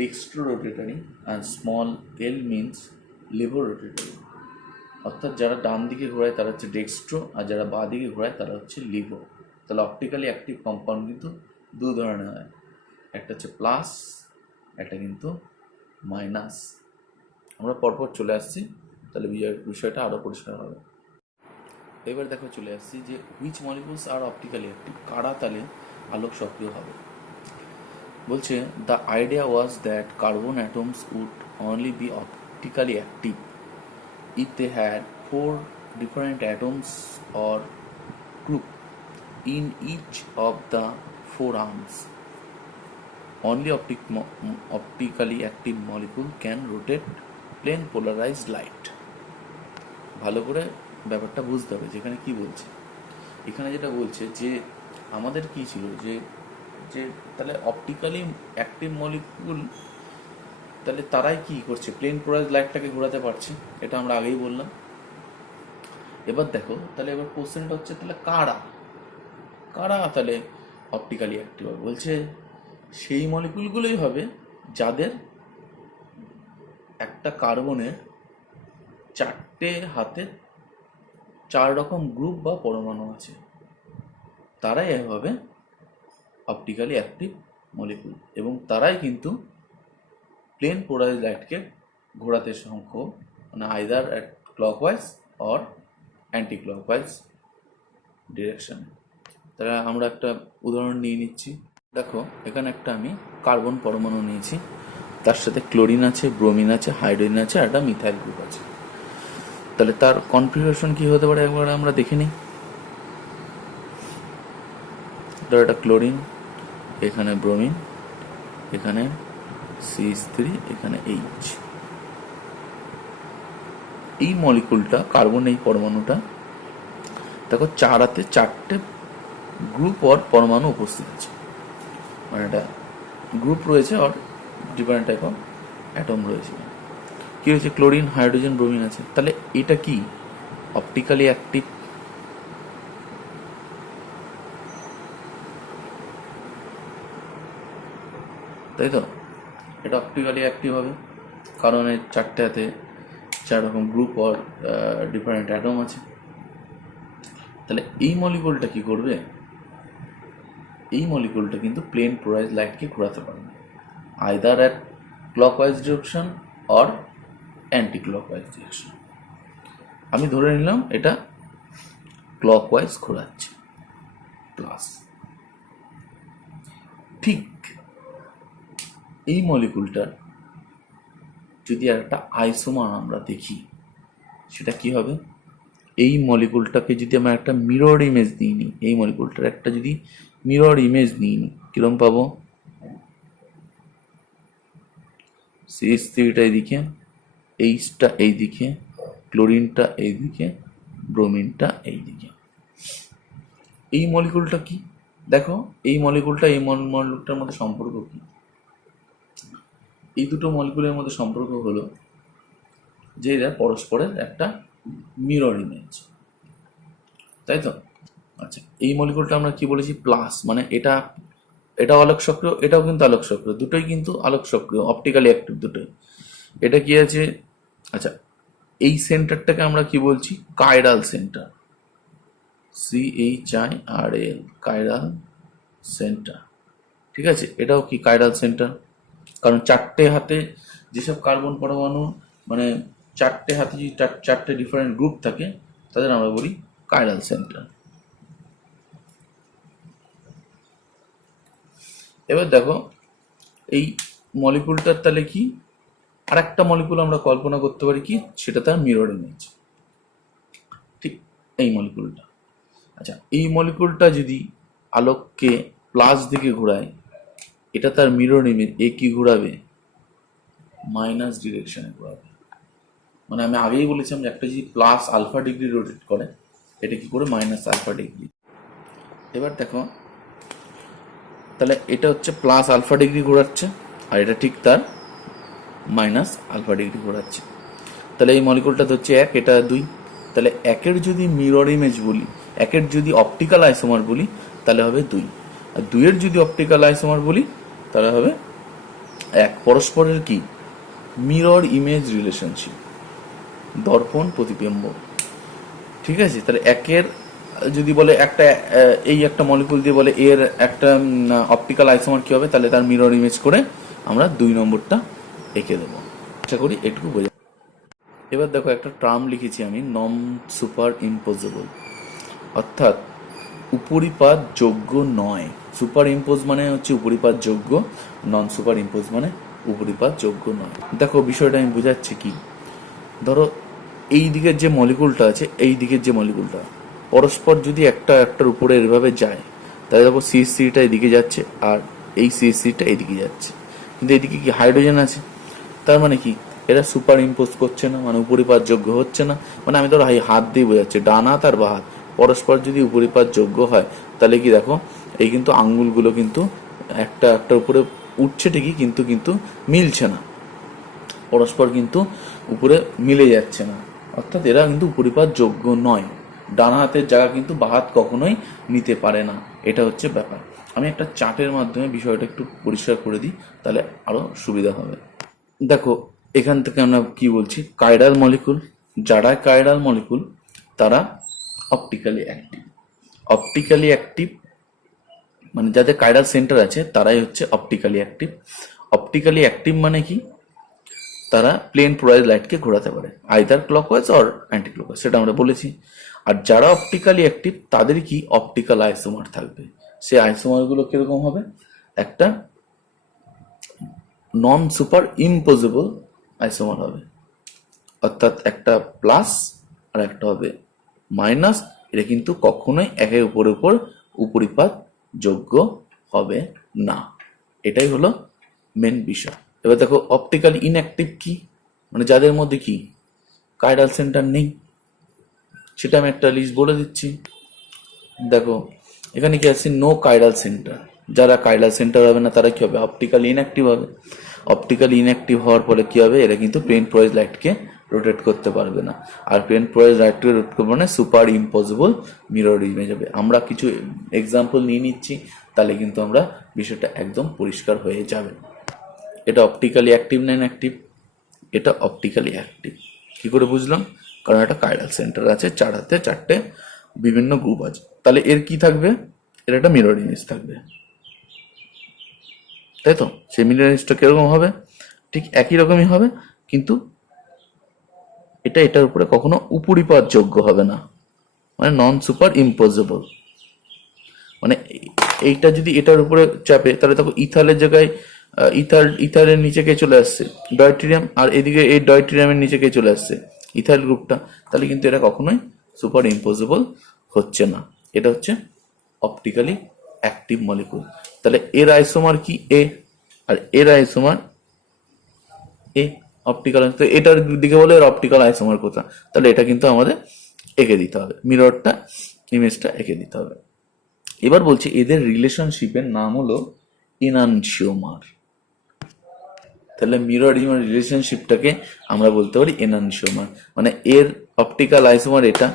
dextro rotatory আর small L means laevo rotatory. অর্থাৎ যারা ডান দিকে ঘোরায় তারা হচ্ছে ডেক্সট্রো, আর যারা বাঁ দিকে ঘোরায় তারা হচ্ছে লিভো। তাহলে অপটিক্যালি অ্যাক্টিভ কম্পাউন্ড কিন্তু দু ধরনের হয়, একটা হচ্ছে প্লাস, একটা কিন্তু মাইনাস। আমরা পরপর চলে আসছি, তাহলে বিষয়টা আরও পরিষ্কার হবে। এবার দেখো চলে আসছি যে which molecules are optically active, কারা তাহলে আলোক সক্রিয় হবে। বলছে the idea was that carbon atoms would only be optically active if they had 4 different atoms or group in each of the 4 arms. Only optically active molecule can rotate plane polarized light. ভালো করে ব্যাপারটা বুঝতে হবে যেখানে কি বলছে। এখানে যেটা বলছে যে আমাদের কি ছিল যে যে তাহলে অপটিক্যালি অ্যাক্টিভ মলিকুল, তাহলে তারাই কি করছে, প্লেন পোলারাইজ লাইটটাকে ঘোরাতে পারছে, এটা আমরা আগেই বললাম। এবার দেখো তাহলে এবার কোশ্চেনটা হচ্ছে তাহলে কারা কারা তাহলে অপটিক্যালি অ্যাক্টিভ হবে। বলছে সেই মলিকুলগুলোই হবে যাদের একটা কার্বনের 4টে হাতে 4 রকম গ্রুপ বা পরমাণু আছে, তারাই হবে অপটিক্যালি অ্যাক্টিভ মলিকুল, এবং তারাই কিন্তু প্লেন পোলারাইজ লাইটকে ঘোরাতে সক্ষম, মানে either at clockwise or anti clockwise ডিরেকশনে। তাহলে আমরা একটা উদাহরণ নিয়ে নিচ্ছি। দেখো এখানে একটা আমি কার্বন পরমাণু নিয়েছি, তার সাথে ক্লোরিন আছে, ব্রোমিন আছে, হাইড্রোজেন আছে, আর একটা মিথাইল গ্রুপ আছে। তাহলে তার কনফিগারেশন কি হতে পারে একবার আমরা দেখে নিই। ধর এটা ক্লোরিন, এখানে ব্রোমিন, এখানে CH3, এখানে H। এই মলিকুলটা কার্বন, এই পরমাণুটা দেখো 4 হাতে 4টে গ্রুপ অর পরমাণু উপস্থিত আছে, মানে এটা গ্রুপ রয়েছে আর ডিফারেন্ট টাইপ অফ অ্যাটম রয়েছে। কি রয়েছে, ক্লোরিন, হাইড্রোজেন, ব্রোমিন আছে। তাহলে এটা কি অপটিক্যালি অ্যাক্টিভ? তাই তো, এটা অপটিক্যালি অ্যাক্টিভ হবে কারণ এর 4টে হাতে 4 রকম গ্রুপ অর ডিফারেন্ট অ্যাটম আছে। তাহলে এই মলিকুলটা কি করবে, এই মলিকুলটা কিন্তু প্লেন পোলারাইজ লাইটকে ঘোরাতে পারবে, either at clockwise direction or anti clockwise direction. আমি ধরে নিলাম এটা ক্লকওয়াইজ ঘোরাচ্ছে প্লাস। ঠিক এই মলিকুলটার যদি একটা আইসোমার আমরা দেখি, সেটা কি হবে, এই মলিকুলটাকে যদি আমরা একটা মিরর ইমেজ নিয়ে নিই, এই মলিকুলটার একটা যদি মিরর ইমেজ নিয়ে নিই, কিরম পাবো, CH3টা এইদিকে, Hটা এইদিকে, ক্লোরিনটা এইদিকে, ব্রোমিনটা এইদিকে। এই মলিকুলটা কি দেখো, এই মলিকুলটা এই মলিকুলটার মধ্যে সম্পর্ক কি, এই দুটো মলিকুলের মধ্যে সম্পর্ক হলো যে এরা পরস্পরের একটা মিরর ইমেজ, তাই তো। আচ্ছা, এই মলিকুলটা আমরা কি বলেছি, প্লাস, মানে এটাও আলোক সক্রিয়, এটাও কিন্তু আলোক সক্রিয়, দুটোই কিন্তু আলোক সক্রিয়, অপটিক্যালি অ্যাক্টিভ দুটোই। এটা কি আছে, আচ্ছা এই সেন্টারটাকে আমরা কি বলছি, chiral centre, CHIRAL, chiral centre. ঠিক আছে, এটাও কি কাইরাল সেন্টার, কারণ 4টে হাতে যেসব কার্বন পরমাণু, মানে 4টে হাতে যদি 4টে ডিফারেন্ট গ্রুপ থাকে, তাদের আমরা বলি কাইরাল সেন্টার। এবার দেখো এই মলিকুলটার তাহলে কি, আর একটা মলিকুল আমরা কল্পনা করতে পারি কি, সেটা তার মিরর ইমেজ, ঠিক এই মলিকুলটা। আচ্ছা, এই মলিকুলটা যদি আলোককে প্লাস দিকে ঘোরায়, এটা তার মিরর ইমেজ, এ কি ঘোরাবে, মাইনাস ডিরেকশনে ঘোরাবে। মানে আমি আগেই বলেছিলাম যে একটা যদি প্লাস আলফা ডিগ্রি রোটেট করে, এটা কি করে মাইনাস আলফা ডিগ্রি। এবার দেখো তাহলে এটা হচ্ছে প্লাস আলফা ডিগ্রি ঘোরাচ্ছে, আর এটা ঠিক তার মাইনাস আলফা ডিগ্রি ঘোরাচ্ছে। তাহলে এই মলিকুলটা হচ্ছে 1, এটা 2। তাহলে 1-এর যদি মিরর ইমেজ বলি, 1-এর যদি অপটিক্যাল আইসোমার বলি, তাহলে হবে 2, আর 2-এর যদি অপটিক্যাল আইসোমার বলি, তাহলে হবে 1। পরস্পরের কি মিরর ইমেজ রিলেশনশিপ, দর্পণ প্রতিবিম্ব। ঠিক আছে, তাহলে 1-এর যদি বলে একটা, এই একটা মলিকুল দিয়ে বলে এর একটা অপটিক্যাল আইসোমার কি হবে, তাহলে তার মিরর ইমেজ করে আমরা 2 নম্বরটা এঁকে দেবো। আশা করি এটুকু বোঝা। এবার দেখো একটা টার্ম লিখেছি আমি, নন সুপার ইম্পোজেবল, অর্থাৎ উপরিপাত যোগ্য নয়। সুপার ইম্পোজ মানে হচ্ছে উপরিপাত যোগ্য, নন সুপার ইম্পোজ মানে উপরিপাত যোগ্য নয়। দেখো বিষয়টা আমি বোঝাচ্ছি কি, ধরো এই দিকের যে মলিকুলটা আছে, এই দিকের যে মলিকুলটা পরস্পর যদি একটা একটার উপরে এভাবে যায়, তাহলে দেখো CH3টা এদিকে যাচ্ছে আর এই CH3টা এদিকে যাচ্ছে, কিন্তু এদিকে কি হাইড্রোজেন আছে, তার মানে কি এরা সুপার ইম্পোজ করছে না, মানে উপরিপাত যোগ্য হচ্ছে না। মানে আমি ধরো হাত দিয়ে বোঝাচ্ছি, ডান হাত আর বাঁ হাত পরস্পর যদি উপরিপাত যোগ্য হয়, তাহলে কি দেখো এই কিন্তু আঙ্গুলগুলো কিন্তু একটা একটার উপরে উঠছে ঠিকই, কিন্তু কিন্তু মিলছে না, পরস্পর কিন্তু উপরে মিলে যাচ্ছে না, অর্থাৎ এরা কিন্তু উপরিপাত যোগ্য নয়। ডান হাতের জায়গা কিন্তু বাঁ হাত কখনোই নিতে পারে না, এটা হচ্ছে ব্যাপার। আমি একটা চার্টের মাধ্যমে বিষয়টা একটু পরিষ্কার করে দিই, তাহলে আরো সুবিধা হবে। দেখো এখান থেকে আমরা কি বলছি, কাইরাল মলিকুল, যারা কাইরাল মলিকুল তারা অপটিক্যালি অ্যাক্টিভ। অপটিক্যালি অ্যাক্টিভ মানে যাদের কাইরাল সেন্টার আছে তারাই হচ্ছে অপটিক্যালি অ্যাক্টিভ। অপটিক্যালি অ্যাক্টিভ মানে কি, তারা প্লেন পোলারাইজড লাইটকে ঘোরাতে পারে, either clockwise or anti clockwise, সেটা আমরা বলেছি। আর যারা অপটিক্যালি অ্যাক্টিভ তাদের কি অপটিক্যাল আইসোমার থাকবে। সেই আইসোমারগুলো কিরকম হবে, একটা নন সুপার ইম্পোজেবল আইসোমার হবে, অর্থাৎ একটা প্লাস আর একটা হবে মাইনাস, এটা কিন্তু কখনোই একের উপর উপর উপরিপাত যোগ্য হবে না। এটাই হলো মেন বিষয়। এবার দেখো অপটিক্যালি ইনঅ্যাক্টিভ কি, মানে যাদের মধ্যে কি কাইরাল সেন্টার নেই, সেটা আমি একটা লিস্ট বলে দিচ্ছি। দেখো এখানে কি আছে, নো কাইরাল সেন্টার। যারা কাইরাল সেন্টার হবে না তারা কি হবে, অপটিক্যালি ইনঅ্যাক্টিভ হবে। অপটিক্যালি ইনঅ্যাক্টিভ হওয়ার ফলে কি হবে, এরা কিন্তু প্লেন পোলারাইজড লাইটকে রোটেট করতে পারবে না। আর প্লেন পোলারাইজড লাইটকে রোটেট করবে মানে সুপার ইম্পসিবল মিরর ইমেজ হবে। আমরা কিছু এক্সাম্পল নিয়ে নিচ্ছি, তাহলে কিন্তু আমরা বিষয়টা একদম পরিষ্কার হয়ে যাবে। এটা অপটিক্যালি অ্যাক্টিভ না ইনঅ্যাক্টিভ, এটা অপটিক্যালি অ্যাক্টিভ। কি করে বুঝলাম, কারণ এটা কাইরাল সেন্টার আছে, চার হাতে চারটে বিভিন্ন গ্রুপ আছে, তাহলে এর কি থাকবে, এর একটা মিরর ইমেজ থাকবে, তাই তো। সেই মিরর ইমেজটা কিরকম হবে, ঠিক একই রকমই হবে, কিন্তু এটা এটার উপরে কখনো উপরিপাত যোগ্য হবে না, মানে নন সুপার ইম্পোজেবল। মানে এইটা যদি এটার উপরে চাপে, তাহলে তখন ইথালের জায়গায় ইথারের নিচে কে চলে আসছে, ডয়ট্রিয়াম, আর এদিকে এই ডয়ট্রিয়ামের নিচে কে চলে আসছে, ইথাইল গ্রুপটা, তাহলে কিন্তু এটা কখনোই সুপার ইম্পোজেবল হচ্ছে না। এটা হচ্ছে অপটিক্যালি অ্যাক্টিভ মলিকুল। তাহলে এর আইসোমার কি এ, আর এর আইসোমার এ, অপটিক্যাল। তো এটার দিকে বলে এর অপটিক্যাল আইসোমার কোথা, তাহলে এটা কিন্তু আমাদের এঁকে দিতে হবে, মিররটা ইমেজটা এঁকে দিতে হবে। এবার বলছি এদের রিলেশনশিপের নাম হলো এনানশিওমার। তাহলে মিরর ইমেজ রিলেশনশিপটাকে আমরা বলতে পারি এনানশিওমার, মানে এর অপটিক্যাল আইসোমার এটা,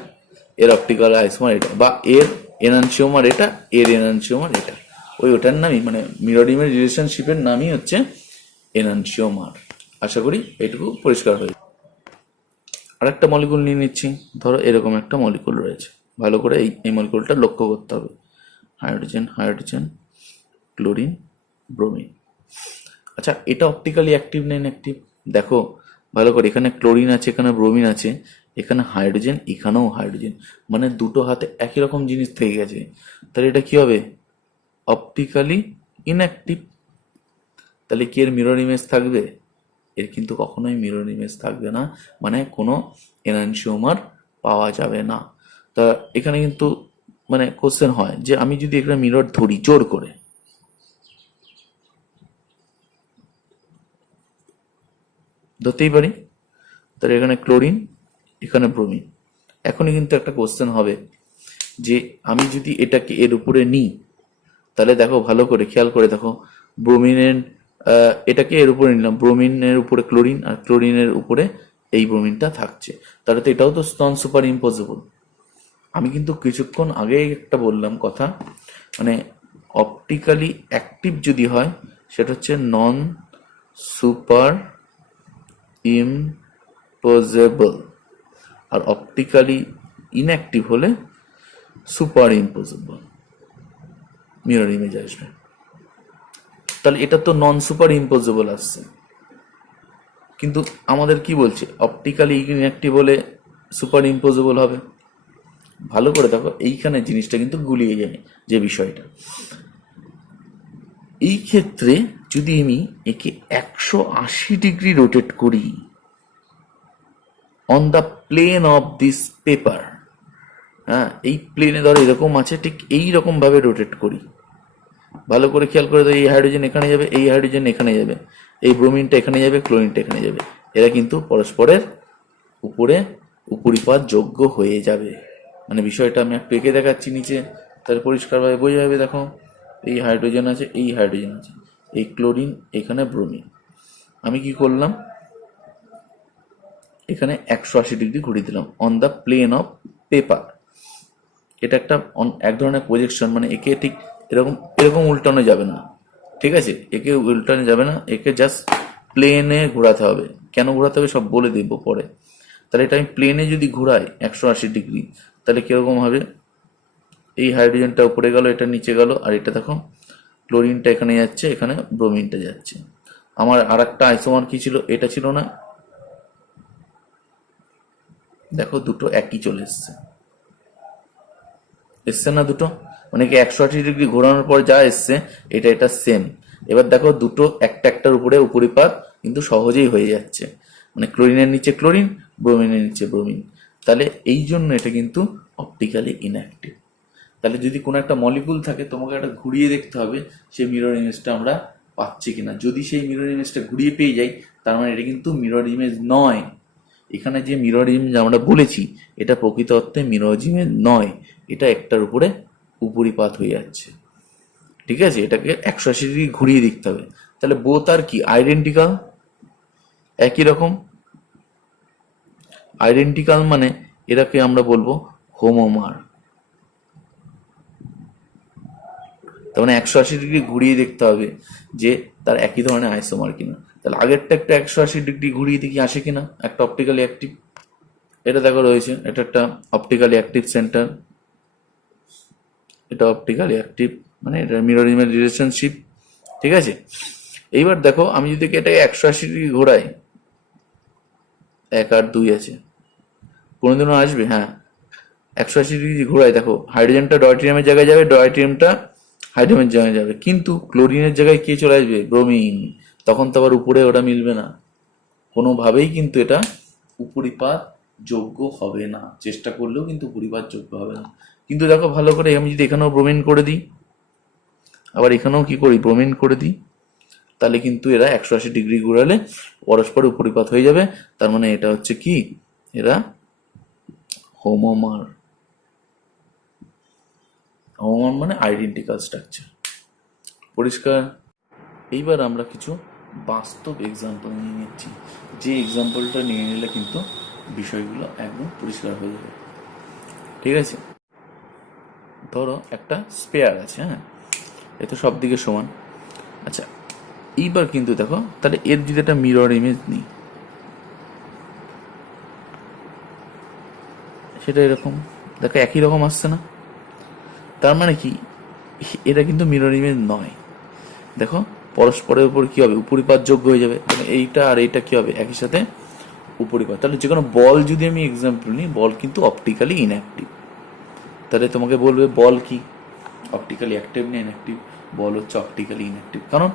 এর অপটিক্যাল আইসোমার এটা, বা এর এনানশিওমার এটা, এর এনানশিওমার এটা, ওটার নামই, মানে মিরর ইমেজ রিলেশনশিপের নামই হচ্ছে এনানশিওমার। আশা করি এটুকু পরিষ্কার হয়েছে। আর একটা মলিকুল নিয়ে নিচ্ছি, ধরো এরকম একটা মলিকুল রয়েছে, ভালো করে এই মলিকুলটা লক্ষ্য করতে হবে, হাইড্রোজেন হাইড্রোজেন ক্লোরিন ব্রোমিন। আচ্ছা এটা অপটিক্যালি অ্যাক্টিভ না ইনঅ্যাক্টিভ, দেখো ভালো করে, এখানে ক্লোরিন আছে, এখানে ব্রোমিন আছে, এখানে হাইড্রোজেন, এখানেও হাইড্রোজেন, মানে দুটো হাতে একই রকম জিনিস থেকে গেছে, তাহলে এটা কি হবে, অপটিক্যালি ইনঅ্যাক্টিভ। তাহলে কি এর মিরর ইমেজ থাকবে, এর কিন্তু কখনোই মিরর ইমেজ থাকবে না, মানে কোনো এনানশিওমার পাওয়া যাবে না। তা এখানে কিন্তু মানে কোশ্চেন হয় যে আমি যদি একটা মিরর ধরি জোর করে, ধরতেই পারি, তাহলে এখানে ক্লোরিন এখানে ব্রোমিন, এখনই কিন্তু একটা কোশ্চেন হবে যে আমি যদি এটাকে এর উপরে নিই, তাহলে দেখো ভালো করে খেয়াল করে দেখো, ব্রোমিনের এটাকে এর উপরে নিলাম, ব্রোমিনের উপরে ক্লোরিন, আর ক্লোরিনের উপরে এই ব্রোমিনটা থাকছে, তাহলে তো এটাও তো নন সুপার ইম্পসিবল। আমি কিন্তু কিছুক্ষণ আগে একটা বললাম কথা, মানে অপটিক্যালি অ্যাক্টিভ যদি হয় সেটা হচ্ছে নন সুপার ইম্পসিবল, আর অপটিক্যালি ইনঅ্যাক্টিভ হলে সুপার ইম্পসিবল, মিরর ইমেজ আসবে। তাহলে এটা তো নন সুপার ইম্পসিবল আসছে, কিন্তু আমাদের কি বলছে অপটিক্যালি ইনঅ্যাক্টিভ হলে সুপার ইম্পসিবল হবে। ভালো করে দেখো এইখানে জিনিসটা কিন্তু গুলিয়ে যায় যে বিষয়টা, এই ক্ষেত্রে যদি আমি একে 180 ডিগ্রি রোটেট করি on the plane of this paper, হ্যাঁ এই প্লেনে ধরো এরকম আছে, ঠিক এই রকম ভাবে রোটেট করি, ভালো করে খেয়াল করে দাও, এই হাইড্রোজেন এখানে যাবে, এই হাইড্রোজেন এখানে যাবে, এই ব্রোমিনটা এখানে যাবে, ক্লোরিনটা এখানে যাবে, এরা কিন্তু পরস্পরের উপরে উপরিপাত যোগ্য হয়ে যাবে। মানে বিষয়টা আমি একটু এঁকে দেখাচ্ছি নিচে, তাহলে পরিষ্কারভাবে বোঝা যাবে। দেখো এই হাইড্রোজেন আছে, এই হাইড্রোজেন আছে, এই ক্লোরিন, এখানে ব্রোমিন। আমি কি করলাম, এখানে 180 ডিগ্রি ঘুরিয়ে দিলাম on the plane of paper. এটা একটা এক ধরনের প্রজেকশন, মানে একে ঠিক এরকম এরকম উল্টানো যাবে না, ঠিক আছে, একে উল্টানো যাবে না, একে জাস্ট প্লেনে ঘোরাতে হবে। কেন ঘোরাতে হবে সব বলে দেব পরে। তাহলে এটা আমি প্লেনে যদি ঘুরাই 180 ডিগ্রি, তাহলে কিরকম হবে, এই হাইড্রোজেনটা উপরে গেল, এটা নিচে গেল, আর এটা দেখো ক্লোরিনটা এখানে যাচ্ছে, এখানে ব্রোমিনটা যাচ্ছে। আমার আর একটা আইসোমার কি ছিল, এটা ছিল না, দেখো দুটো একই চলে এসছে, এসছে না দুটো, মানে কি 180 ডিগ্রি ঘোরানোর পর যা এসছে এটা এটা সেম। এবার দেখো দুটো একটা একটার উপরে উপরিপাত কিন্তু সহজেই হয়ে যাচ্ছে, মানে ক্লোরিনের নিচে ক্লোরিন, ব্রোমিনের নিচে ব্রোমিন। তাহলে এই জন্য এটা কিন্তু অপটিক্যালি ইনঅ্যাক্টিভ। তাহলে যদি কোনো একটা মলিকুল থাকে, তোমাকে একটা ঘুরিয়ে দেখতে হবে সেই মিরর ইমেজটা আমরা পাচ্ছি কিনা। যদি সেই মিরর ইমেজটা ঘুরিয়ে পেয়ে যাই, তার মানে এটা কিন্তু মিরর ইমেজ নয়। এখানে যে মিরর ইমেজ আমরা বলেছি, এটা প্রকৃত অর্থে মিরর ইমেজ নয়, এটা একটার উপরে উপরিপাত হয়ে যাচ্ছে, ঠিক আছে। এটাকে 180 ডিগ্রি ঘুরিয়ে দেখতে হবে। তাহলে বোথ আর কি আইডেন্টিক্যাল, একই রকম। আইডেন্টিক্যাল মানে এটাকে আমরা বলবো হোমোমার। তার মানে 180 ডিগ্রি ঘুরিয়ে দেখতে হবে যে তার একই ধরনের আইসোমার কিনা। তাহলে আগেরটা একটা 180 ডিগ্রি ঘুরিয়ে দেখি আসে কিনা, একটা অপটিক্যালি অ্যাক্টিভ, এটা দেখো রয়েছে, এটা একটা অপটিক্যালি অ্যাক্টিভ সেন্টার, এটা অপটিক্যালি অ্যাক্টিভ, মানে এটা মিরর ইমেজ রিলেশনশিপ, ঠিক আছে। এইবার দেখো আমি যদি এটাকে 180 ডিগ্রি ঘোরাই, 1 আর 2 আছে, কোনোদিনও আসবে, হ্যাঁ 180 ডিগ্রি ঘোরাই, দেখো হাইড্রোজেনটা ডয়ট্রিয়ামের জায়গায় যাবে, ডয়ট্রিয়ামটা হাইড্রোজেনের জায়গায় যাবে, কিন্তু ক্লোরিনের জায়গায় কে চলে আসবে, ব্রোমিন। তখন তো আবার উপরে ওটা মিলবে না, কোনোভাবেই কিন্তু এটা উপরিপাত যোগ্য হবে না, চেষ্টা করলেও কিন্তু উপরিপাত যোগ্য হবে না। কিন্তু দেখো ভালো করে, আমি যদি এখানেও ব্রোমিন করে দিই, আবার এখানেও কি করি ব্রোমিন করে দিই, তাহলে কিন্তু এরা 180 ডিগ্রি ঘুরালে পরস্পর উপরিপাত হয়ে যাবে। তার মানে এটা হচ্ছে কি, এরা হোমোমার। হোমোমার মানে আইডেন্টিক্যাল স্ট্রাকচার, পরিষ্কার। এইবার আমরা কিছু বাস্তব এক্সাম্পল নিয়ে নিচ্ছি, যে এক্সাম্পলটা নিয়ে নিলে কিন্তু বিষয়গুলো একদম পরিষ্কার হয়ে যাবে, ঠিক আছে। ধরো একটা স্পেয়ার আছে, হ্যাঁ এ তো সব দিকে সমান। আচ্ছা এইবার কিন্তু দেখো, তাহলে এর যদি একটা মিরর ইমেজ নিই, সেটা এরকম, দেখো একই রকম আসছে না। তার মানে কি, এটা কিন্তু মিরর ইমেজ নয়। দেখো পরস্পরের উপর কি হবে, উপরিপাত যোগ্য হয়ে যাবে, মানে এইটা আর এইটা কি হবে একই সাথে উপরিপাত। তাহলে যে কোনো বল যদি আমি এক্সাম্পল নিই, বল কিন্তু অপটিক্যালি ইনঅ্যাক্টিভ। তাহলে তোমাকে বলবে বল কি, অপটিক্যালি অ্যাক্টিভ না ইনঅ্যাক্টিভ? বল হচ্ছে অপটিক্যালি ইনঅ্যাক্টিভ, কারণ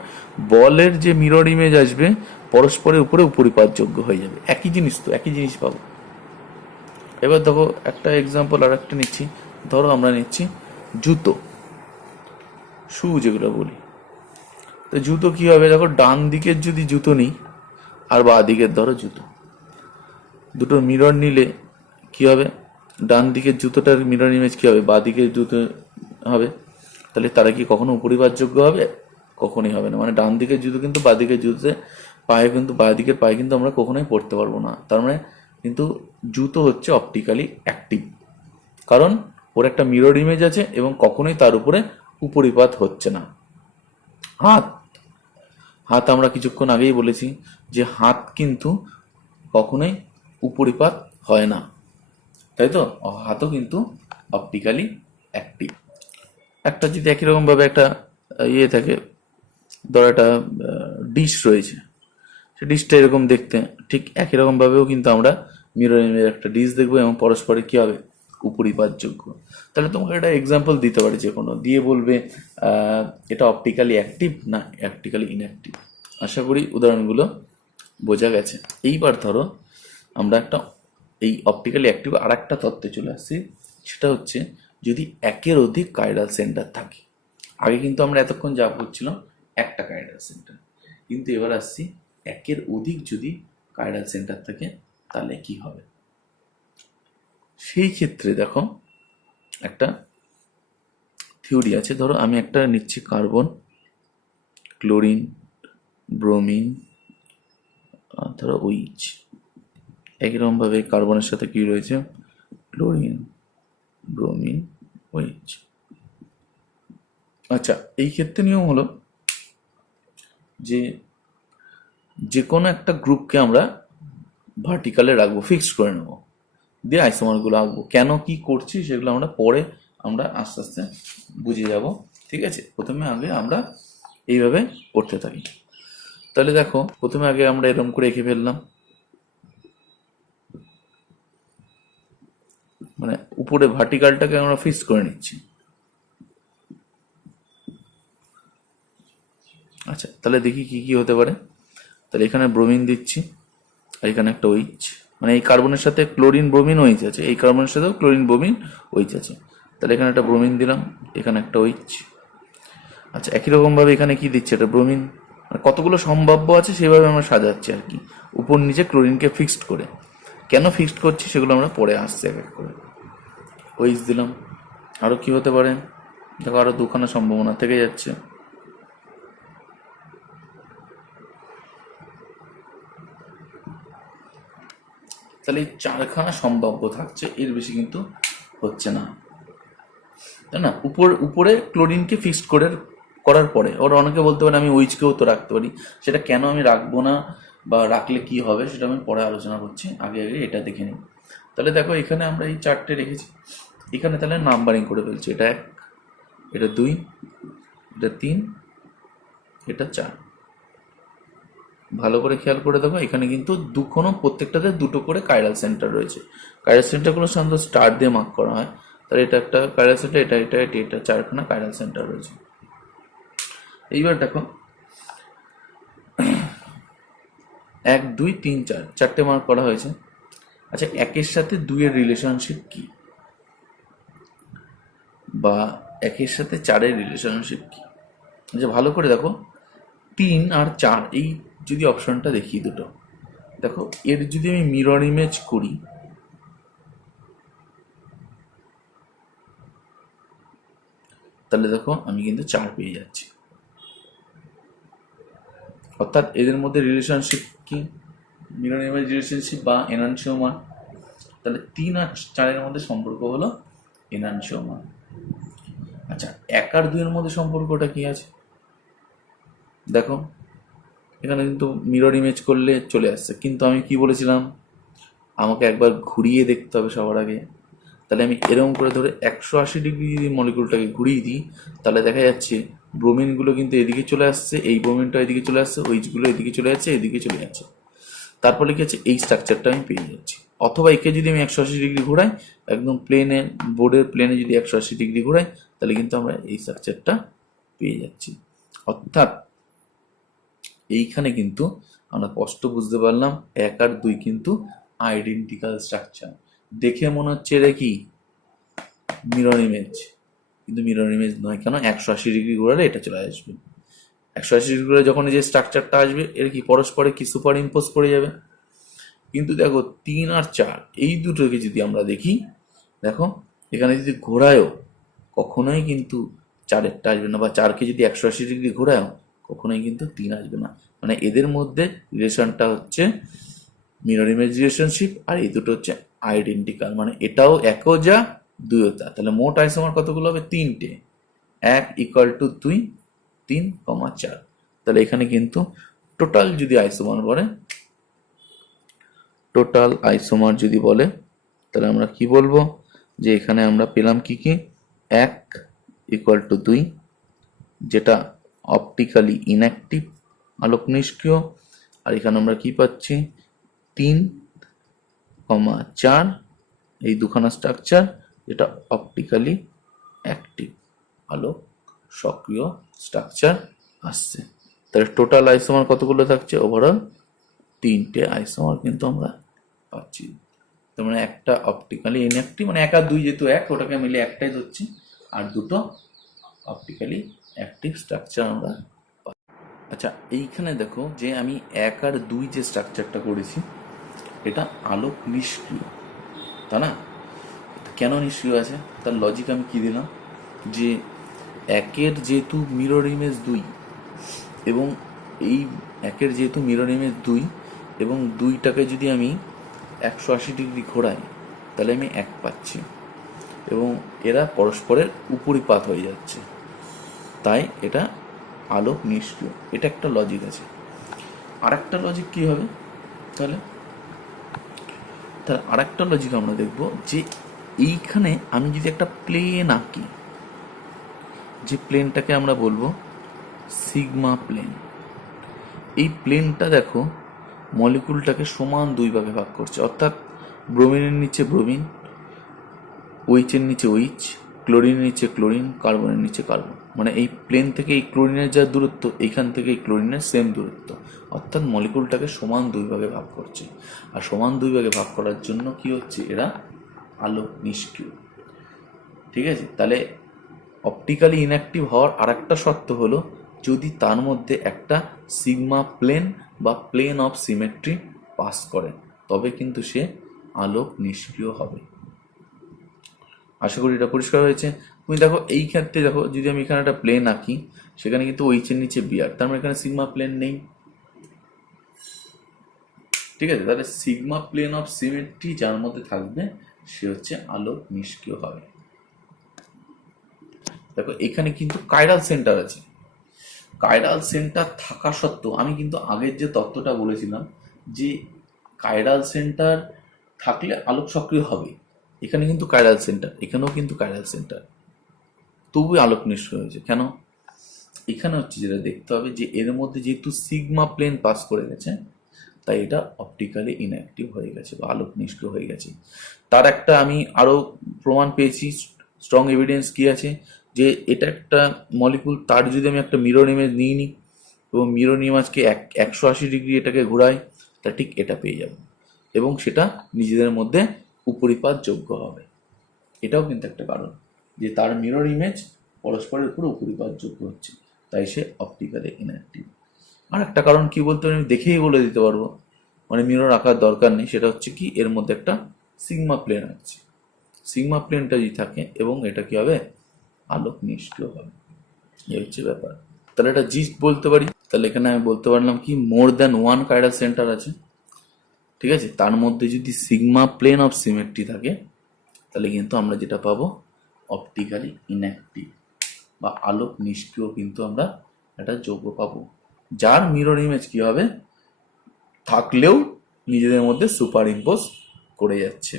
বলের যে মিরর ইমেজ আসবে পরস্পরের উপরে উপরিপাত যোগ্য হয়ে যাবে, একই জিনিস তো, একই জিনিস পাবো। এবার দেখো একটা এক্সাম্পল আর একটা নিচ্ছি, ধরো আমরা নিচ্ছি জুতো, শু যেগুলো বলি। তো জুতো কি হবে, দেখো ডান দিকের যদি জুতো নিই আর বাঁ দিকের ধরো জুতো, দুটো মিরর নিলে কি হবে, ডান দিকের জুতোটার মিরর ইমেজ কি হবে, বাঁ দিকের জুতো হবে। তাহলে তারা কি কখনো উপরিপাতযোগ্য হবে? কখনোই হবে না। মানে ডান দিকের জুতো কিন্তু বাঁ দিকের জুতোতে পায়ে, কিন্তু বাঁ দিকের পায়ে কিন্তু আমরা কখনোই পড়তে পারবো না। তার মানে কিন্তু জুতো হচ্ছে অপটিক্যালি অ্যাক্টিভ, কারণ ওর একটা মিরর ইমেজ আছে এবং কখনোই তার উপরে উপরিপাত হচ্ছে না। হাত, হাত আমরা কিছুক্ষণ আগেই বলেছি যে হাত কিন্তু কখনোই উপরিপাত হয় না, তাই তো, হাতও কিন্তু অপটিক্যালি অ্যাক্টিভ। একটা যদি একই রকম ভাবে একটা ইয়ে থাকে, ধর একটা ডিশ রয়েছে, সে ডিশটা এরকম দেখতে, ঠিক একই রকম ভাবেও কিন্তু আমরা মিরর ইমেজ একটা ডিশ দেখবো এবং পরস্পরে কি হবে উপরিপাতযোগ্য। তাহলে তোমাকে একটা এক্সাম্পল দিতে পারি যে কোনো, দিয়ে বলবে এটা অপটিক্যালি অ্যাক্টিভ না অপটিক্যালি ইনঅ্যাক্টিভ। আশা করি উদাহরণগুলো বোঝা গেছে। এইবার ধরো আমরা একটা এই অপটিক্যালি অ্যাক্টিভ আর একটা তত্ত্বে চলে আসছি, সেটা হচ্ছে যদি একের অধিক কাইরাল সেন্টার থাকে। আগে কিন্তু আমরা এতক্ষণ যা করছিলাম একটা কাইরাল সেন্টার, কিন্তু এবার আসছি একের অধিক যদি কাইরাল সেন্টার থাকে তাহলে কি হবে। সেই ক্ষেত্রে দেখো একটা থিওরি আছে। ধরো আমি একটা নিচ্ছি কার্বন, ক্লোরিন, ব্রোমিন, ধরো OH। একইরকমভাবে কার্বনের সাথে কি রয়েছে, ক্লোরিন, ব্রোমিন, OH। আচ্ছা, এই ক্ষেত্রে নিয়ম হলো যে যে কোনো একটা গ্রুপকে আমরা ভার্টিক্যালে রাখবো, ফিক্সড করে নেবো, দিয়ে আইসোমারগুলো আঁকবো। কেন কি করছি সেগুলো আমরা পরে আস্তে আস্তে বুঝে যাব, ঠিক আছে। প্রথমে আগে আমরা এইভাবে করতে থাকি। তাহলে দেখো প্রথমে আগে আমরা এরকম করে এঁকে ফেললাম, মানে উপরে ভার্টিক্যালটাকে আমরা ফিক্সড করে নিচ্ছি। আচ্ছা, তাহলে দেখি কি কি হতে পারে। তাহলে এখানে ব্রোমিন দিচ্ছি, আর এখানে একটা OH, মানে এই কার্বনের সাথে ক্লোরিন, ব্রোমিন, OH আছে, এই কার্বনের সাথেও ক্লোরিন, ব্রোমিন, OH আছে। তাহলে এখানে একটা ব্রোমিন দিলাম, এখানে একটা OH। আচ্ছা, একই রকমভাবে এখানে কি দিচ্ছে, এটা ব্রোমিন। মানে কতগুলো সম্ভাব্য আছে সেভাবে আমরা সাজাচ্ছি আর কি, উপর নিচে ক্লোরিনকে ফিক্সড করে। কেন ফিক্সড করছি সেগুলো আমরা পরে আসছি এক এক করে। OH দিলাম, আরও কি হতে পারে দেখো, আরও দুখানা সম্ভাবনা থেকে যাচ্ছে। তাহলে এই চারখানা সম্ভাব্য থাকছে, এর বেশি কিন্তু হচ্ছে না, তাই না। উপরে ক্লোরিনকে ফিক্সড করার পরে ওরা অনেকে বলতে পারে আমি OH-কেও তো রাখতে পারি, সেটা কেন আমি রাখবো না বা রাখলে কি হবে সেটা আমি পরে আলোচনা করছি, আগে আগে এটা দেখে নিই। তাহলে দেখো এখানে আমরা এই চারটে রেখেছি, এখানে তাহলে নাম্বারিং করে ফেলছি, এটা 1, এটা 2, এটা 3, এটা 4। ভালো করে খেয়াল করে দেখো এখানে কিন্তু প্রত্যেকটাতে দুটো করে কাইরাল সেন্টার রয়েছে। কাইরাল সেন্টারগুলো সাধারণত স্টার দিয়ে মার্ক করা হয়। তাহলে এটা একটা কাইরাল সেন্টার, এটা চারখানা কাইরাল সেন্টার রয়েছে। এইবার দেখো 1, 2, 3, 4 চারটে মার্ক করা হয়েছে। আচ্ছা, 1-এর সাথে 2-এর রিলেশনশিপ কি, বা 1-এর সাথে 4-এর রিলেশনশিপ কি? আচ্ছা, ভালো করে দেখো 3 আর 4 এই যদি অপশনটা দেখি দুটো, দেখো এর যদি আমি মিরর ইমেজ করি, তাহলে দেখো আমি কিন্তু 4 পেয়ে যাচ্ছি। অর্থাৎ এদের মধ্যে রিলেশনশিপ কি, মিরর ইমেজ রিলেশনশিপ বা এনানসিওমার। তাহলে 3 আর 4-এর মধ্যে সম্পর্ক হলো এনানসিওমার। আচ্ছা, 1 আর 2-এর মধ্যে সম্পর্কটা কি আছে দেখো, এখানে কিন্তু মিরর ইমেজ করলে চলে আসছে, কিন্তু আমি কি বলেছিলাম, আমাকে একবার ঘুরিয়ে দেখতে হবে সবার আগে। তাহলে আমি এরকম করে ধরে 180 ডিগ্রি যদি মলিকুলটাকে ঘুরিয়ে দিই, তাহলে দেখা যাচ্ছে ব্রোমিনগুলো কিন্তু এদিকে চলে আসছে, এই ব্রোমিনটা এদিকে চলে আসছে, OH-গুলো এদিকে চলে যাচ্ছে, এদিকে চলে যাচ্ছে। তারপরে কি হচ্ছে, এই স্ট্রাকচারটা আমি পেয়ে যাচ্ছি। অথবা একে যদি আমি 180 ডিগ্রি ঘোরাই, একদম প্লেনে, বোর্ডের প্লেনে যদি 180 ডিগ্রি ঘোরাই, তাহলে কিন্তু আমরা এই স্ট্রাকচারটা পেয়ে যাচ্ছি। অর্থাৎ এইখানে কিন্তু আমরা স্পষ্ট বুঝতে পারলাম 1 আর 2 কিন্তু আইডেন্টিক্যাল স্ট্রাকচার। দেখে মনে হচ্ছে এটা কি মিরর ইমেজ, কিন্তু মিরর ইমেজ নয়। কেন, 180 ডিগ্রি ঘোরালে এটা চলে আসবে, 180 ডিগ্রি ঘোরালে যখন এই যে স্ট্রাকচারটা আসবে এর কি পরস্পরে কি সুপার ইম্পোজ করে যাবে। কিন্তু দেখো 3 আর 4 এই দুটোকে যদি আমরা দেখি, দেখো এখানে যদি ঘোরায়ও কখনোই কিন্তু 4-এরটা আসবে না, বা 4-কে যদি 180 ডিগ্রি ঘোরায়ও কখনোই কিন্তু 3 আসবে না। মানে এদের মধ্যে রিলেশনটা হচ্ছে মিরর ইমেজ রিলেশনশিপ, আর এই দুটো হচ্ছে আইডেন্টিক্যাল, মানে এটাও একও যা দুইও তা। তাহলে মোট আইসোমার কতগুলো হবে, 3টে। 1 = 2, 3, 4। তাহলে এখানে কিন্তু টোটাল যদি আইসোমার বলে, তাহলে আমরা কি বলবো, যে এখানে আমরা পেলাম কি কি, 1 = 2 যেটা অপটিক্যালি ইনঅ্যাক্টিভ, আলোক নিষ্ক্রিয়, আর এখানে আমরা কি পাচ্ছি 3, 4 এই দুখানা স্ট্রাকচার, যেটা অপটিক্যালি অ্যাক্টিভ, আলো সক্রিয় স্ট্রাকচার আসছে। তাহলে টোটাল আইসোমার কতগুলো থাকছে? ওভারঅল 3টে আইসোমার কিন্তু আমরা পাচ্ছি। তার মানে একটা অপটিক্যালি ইনঅ্যাক্টিভ, মানে 1 আর 2 যেহেতু এক, ওটাকে মিলে একটাই ধরছি, আর দুটো অপটিক্যালি অ্যাক্টিভ স্ট্রাকচার আমরা পাচ্ছি। আচ্ছা, এইখানে দেখো যে আমি 1 আর 2 যে স্ট্রাকচারটা করেছি, এটা আলোক নিষ্ক্রিয়, তা না? কেন নিষ্ক্রিয় আছে তার লজিক আমি কি দিলাম, যে 1-এর যেহেতু মিরর ইমেজ 2, এবং এই 1-এর যেহেতু মিরর ইমেজ 2 এবং 2টাকে যদি আমি 180 ডিগ্রি ঘোরাই, তাহলে আমি 1 পাচ্ছি, এবং এরা পরস্পরের উপরিপাত হয়ে যাচ্ছে, তাই এটা আলোক নিষ্ক্রিয়। এটা একটা লজিক আছে। আর একটা লজিক কী হবে তাহলে? তার আর একটা লজিক আমরা দেখব, যে এইখানে আমি যদি একটা প্লেন আঁকি, যে প্লেনটাকে আমরা বলবো সিগমা প্লেন, এই প্লেনটা দেখো মলিকুলটাকে সমান 2 ভাগে ভাগ করছে, অর্থাৎ ব্রোমিনের নিচে ব্রোমিন, ওইচের নিচে ওইচ, ক্লোরিনের নিচে ক্লোরিন, কার্বনের নিচে কার্বন। মানে এই প্লেন থেকে এই ক্লোরিনের যা দূরত্ব, এইখান থেকে এই ক্লোরিনের সেম দূরত্ব, অর্থাৎ মলিকুলটাকে সমান 2 ভাগে ভাগ করছে। আর সমান 2 ভাগে ভাগ করার জন্য কি হচ্ছে, এরা আলোক নিষ্ক্রিয়। ঠিক আছে, তাহলে অপটিক্যালি ইনঅ্যাক্টিভ হওয়ার আর একটা শর্ত হলো, যদি তার মধ্যে একটা সিগমা প্লেন বা প্লেন অফ সিমেট্রি পাস করে, তবে কিন্তু সে আলোক নিষ্ক্রিয় হবে। আশা করি এটা পরিষ্কার হয়েছে। তুমি দেখো এই ক্ষেত্রে দেখো, যদি আমি এখানে একটা প্লেন আঁকি, সেখানে কিন্তু ওইচের নিচে বিয়ার, তার মানে এখানে সিগমা প্লেন নেই। ঠিক আছে, তাহলে সিগমা প্লেন অফ সিমেট্রি যার মধ্যে থাকবে, সে হচ্ছে আলোক নিষ্ক্রিয় হবে। দেখো এখানে কিন্তু কাইরাল সেন্টার আছে। কাইরাল সেন্টার থাকা সত্ত্বেও আমি কিন্তু আগের যে তত্ত্বটা বলেছিলাম, যে কাইরাল সেন্টার থাকলে আলোক সক্রিয় হবে, এখানে কিন্তু কাইরাল সেন্টার, এখানেও কিন্তু কাইরাল সেন্টার, তবুই আলোক নিষ্ক্রিয় হয়েছে। কেন? এখানে হচ্ছে যেটা দেখতে হবে, যে এর মধ্যে যেহেতু সিগমা প্লেন পাস করে গেছে, তাই এটা অপটিক্যালি ইনঅ্যাক্টিভ হয়ে গেছে বা আলোক নিষ্ক্রিয় হয়ে গেছে। তার একটা আমি আরও প্রমাণ পেয়েছি, স্ট্রং এভিডেন্স কি আছে, যে এটা একটা মলিকুল, তার যদি আমি একটা মিরর ইমেজ নিই নি, এবং মিরর ইমেজকে 180 ডিগ্রি এটাকে ঘোরাই, তা ঠিক এটা পেয়ে যাব, এবং সেটা নিজেদের মধ্যে উপরিপাত যোগ্য হবে। এটাও কিন্তু একটা কারণ, যে তার মিরর ইমেজ পরস্পরের উপর উপরিপাত যোগ্য হচ্ছে, তাই সে অপটিক্যালি ইনঅ্যাক্টিভ। আর একটা কারণ কি বলতে আমি দেখেই বলে দিতে পারবো, মানে মিরর আঁকার দরকার নেই, সেটা হচ্ছে কি, এর মধ্যে একটা সিগমা প্লেন আছে। সিগমা প্লেনটা যদি থাকে, এবং এটা কি হবে, আলোক নিষ্ক্রিয় হবে। এই হচ্ছে ব্যাপার। তাহলে এটা জিস্ট বলতে পারি। তাহলে এখানে আমি বলতে পারলাম কি, more than one chiral centre আছে। ঠিক আছে, তার মধ্যে যদি সিগমা প্লেন অফ সিমেট্রি থাকে, তাহলে কিন্তু আমরা যেটা পাবো, অপটিক্যালি ইনঅ্যাক্টিভ বা আলোক নিষ্ক্রিয় কিন্তু আমরা একটা যৌগ পাবো, যার মিরর ইমেজ কি হবে, থাকলেও নিজেদের মধ্যে সুপার ইম্পোজ করে যাচ্ছে।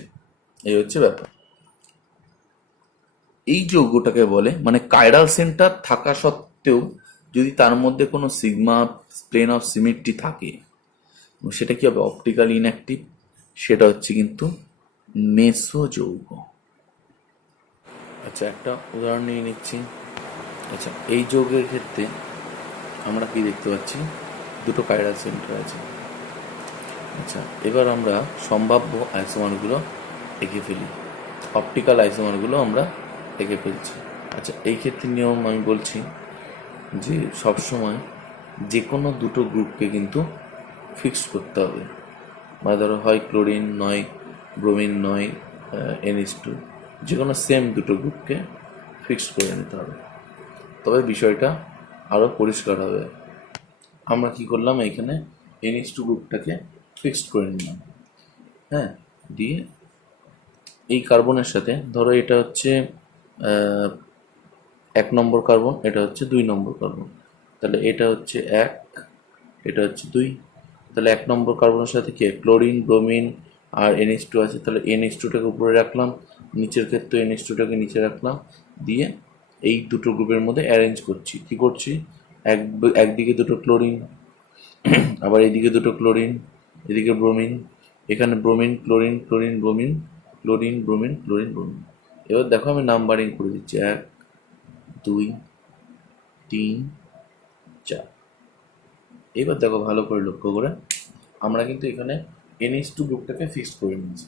এই হচ্ছে ব্যাপার। এই যৌগটাকে বলে, মানে কাইরাল সেন্টার থাকা সত্ত্বেও যদি তার মধ্যে কোনো সিগমা প্লেন অফ সিমেট্রি থাকে, সেটা কি হবে, অপটিক্যালি ইনঅ্যাক্টিভ। সেটা হচ্ছে কিন্তু মেসো যৌগ। আচ্ছা, একটা উদাহরণ নিয়ে নিচ্ছি। আচ্ছা, এই যৌগের ক্ষেত্রে আমরা কি দেখতে পাচ্ছি, দুটো কাইরাল সেন্টার আছে। আচ্ছা, এবার আমরা সম্ভাব্য আইসোমারগুলো এঁকে ফেলি, অপটিক্যাল আইসোমারগুলো আমরা এঁকে ফেলছি। আচ্ছা, এই ক্ষেত্রে নিয়ম আমি বলছি, যে সবসময় যে কোনো দুটো গ্রুপকে কিন্তু ফিক্সড করতে হবে, মানে ধরো হয় ক্লোরিন নয় ব্রোমিন নয় NH2, যে কোনো সেম দুটো গ্রুপকে ফিক্সড করে নিতে হবে, তবে বিষয়টা আরও পরিষ্কার হবে। আমরা কি করলাম, এখানে NH2 গ্রুপটাকে ফিক্সড করে নিলাম। হ্যাঁ, দিয়ে এই কার্বনের সাথে, ধরো এটা হচ্ছে 1 নম্বর কার্বন, এটা হচ্ছে 2 নম্বর কার্বন, তাহলে এটা হচ্ছে 1, এটা হচ্ছে 2, তাহলে 1 নম্বর কার্বনের সাথে কি ক্লোরিন ব্রোমিন আর NH2 আছে, তাহলে NH2টাকে উপরে রাখলাম, নিচের ক্ষেত্রে NH2টাকে নিচে রাখলাম, দিয়ে এই দুটো গ্রুপের মধ্যে অ্যারেঞ্জ করছি। কি করছি, একদিকে দুটো ক্লোরিন, আবার এইদিকে দুটো ক্লোরিন, এদিকে ব্রোমিন, এখানে bromine chlorine chlorine bromine, chlorine bromine chlorine bromine, এবার দেখো আমি নাম্বারিং করে দিচ্ছি 1 2 3 4। এবার দেখো ভালো করে লক্ষ্য করে আমরা কিন্তু এখানে NH2 গ্রুপটাকে ফিক্সড করে নিয়েছি।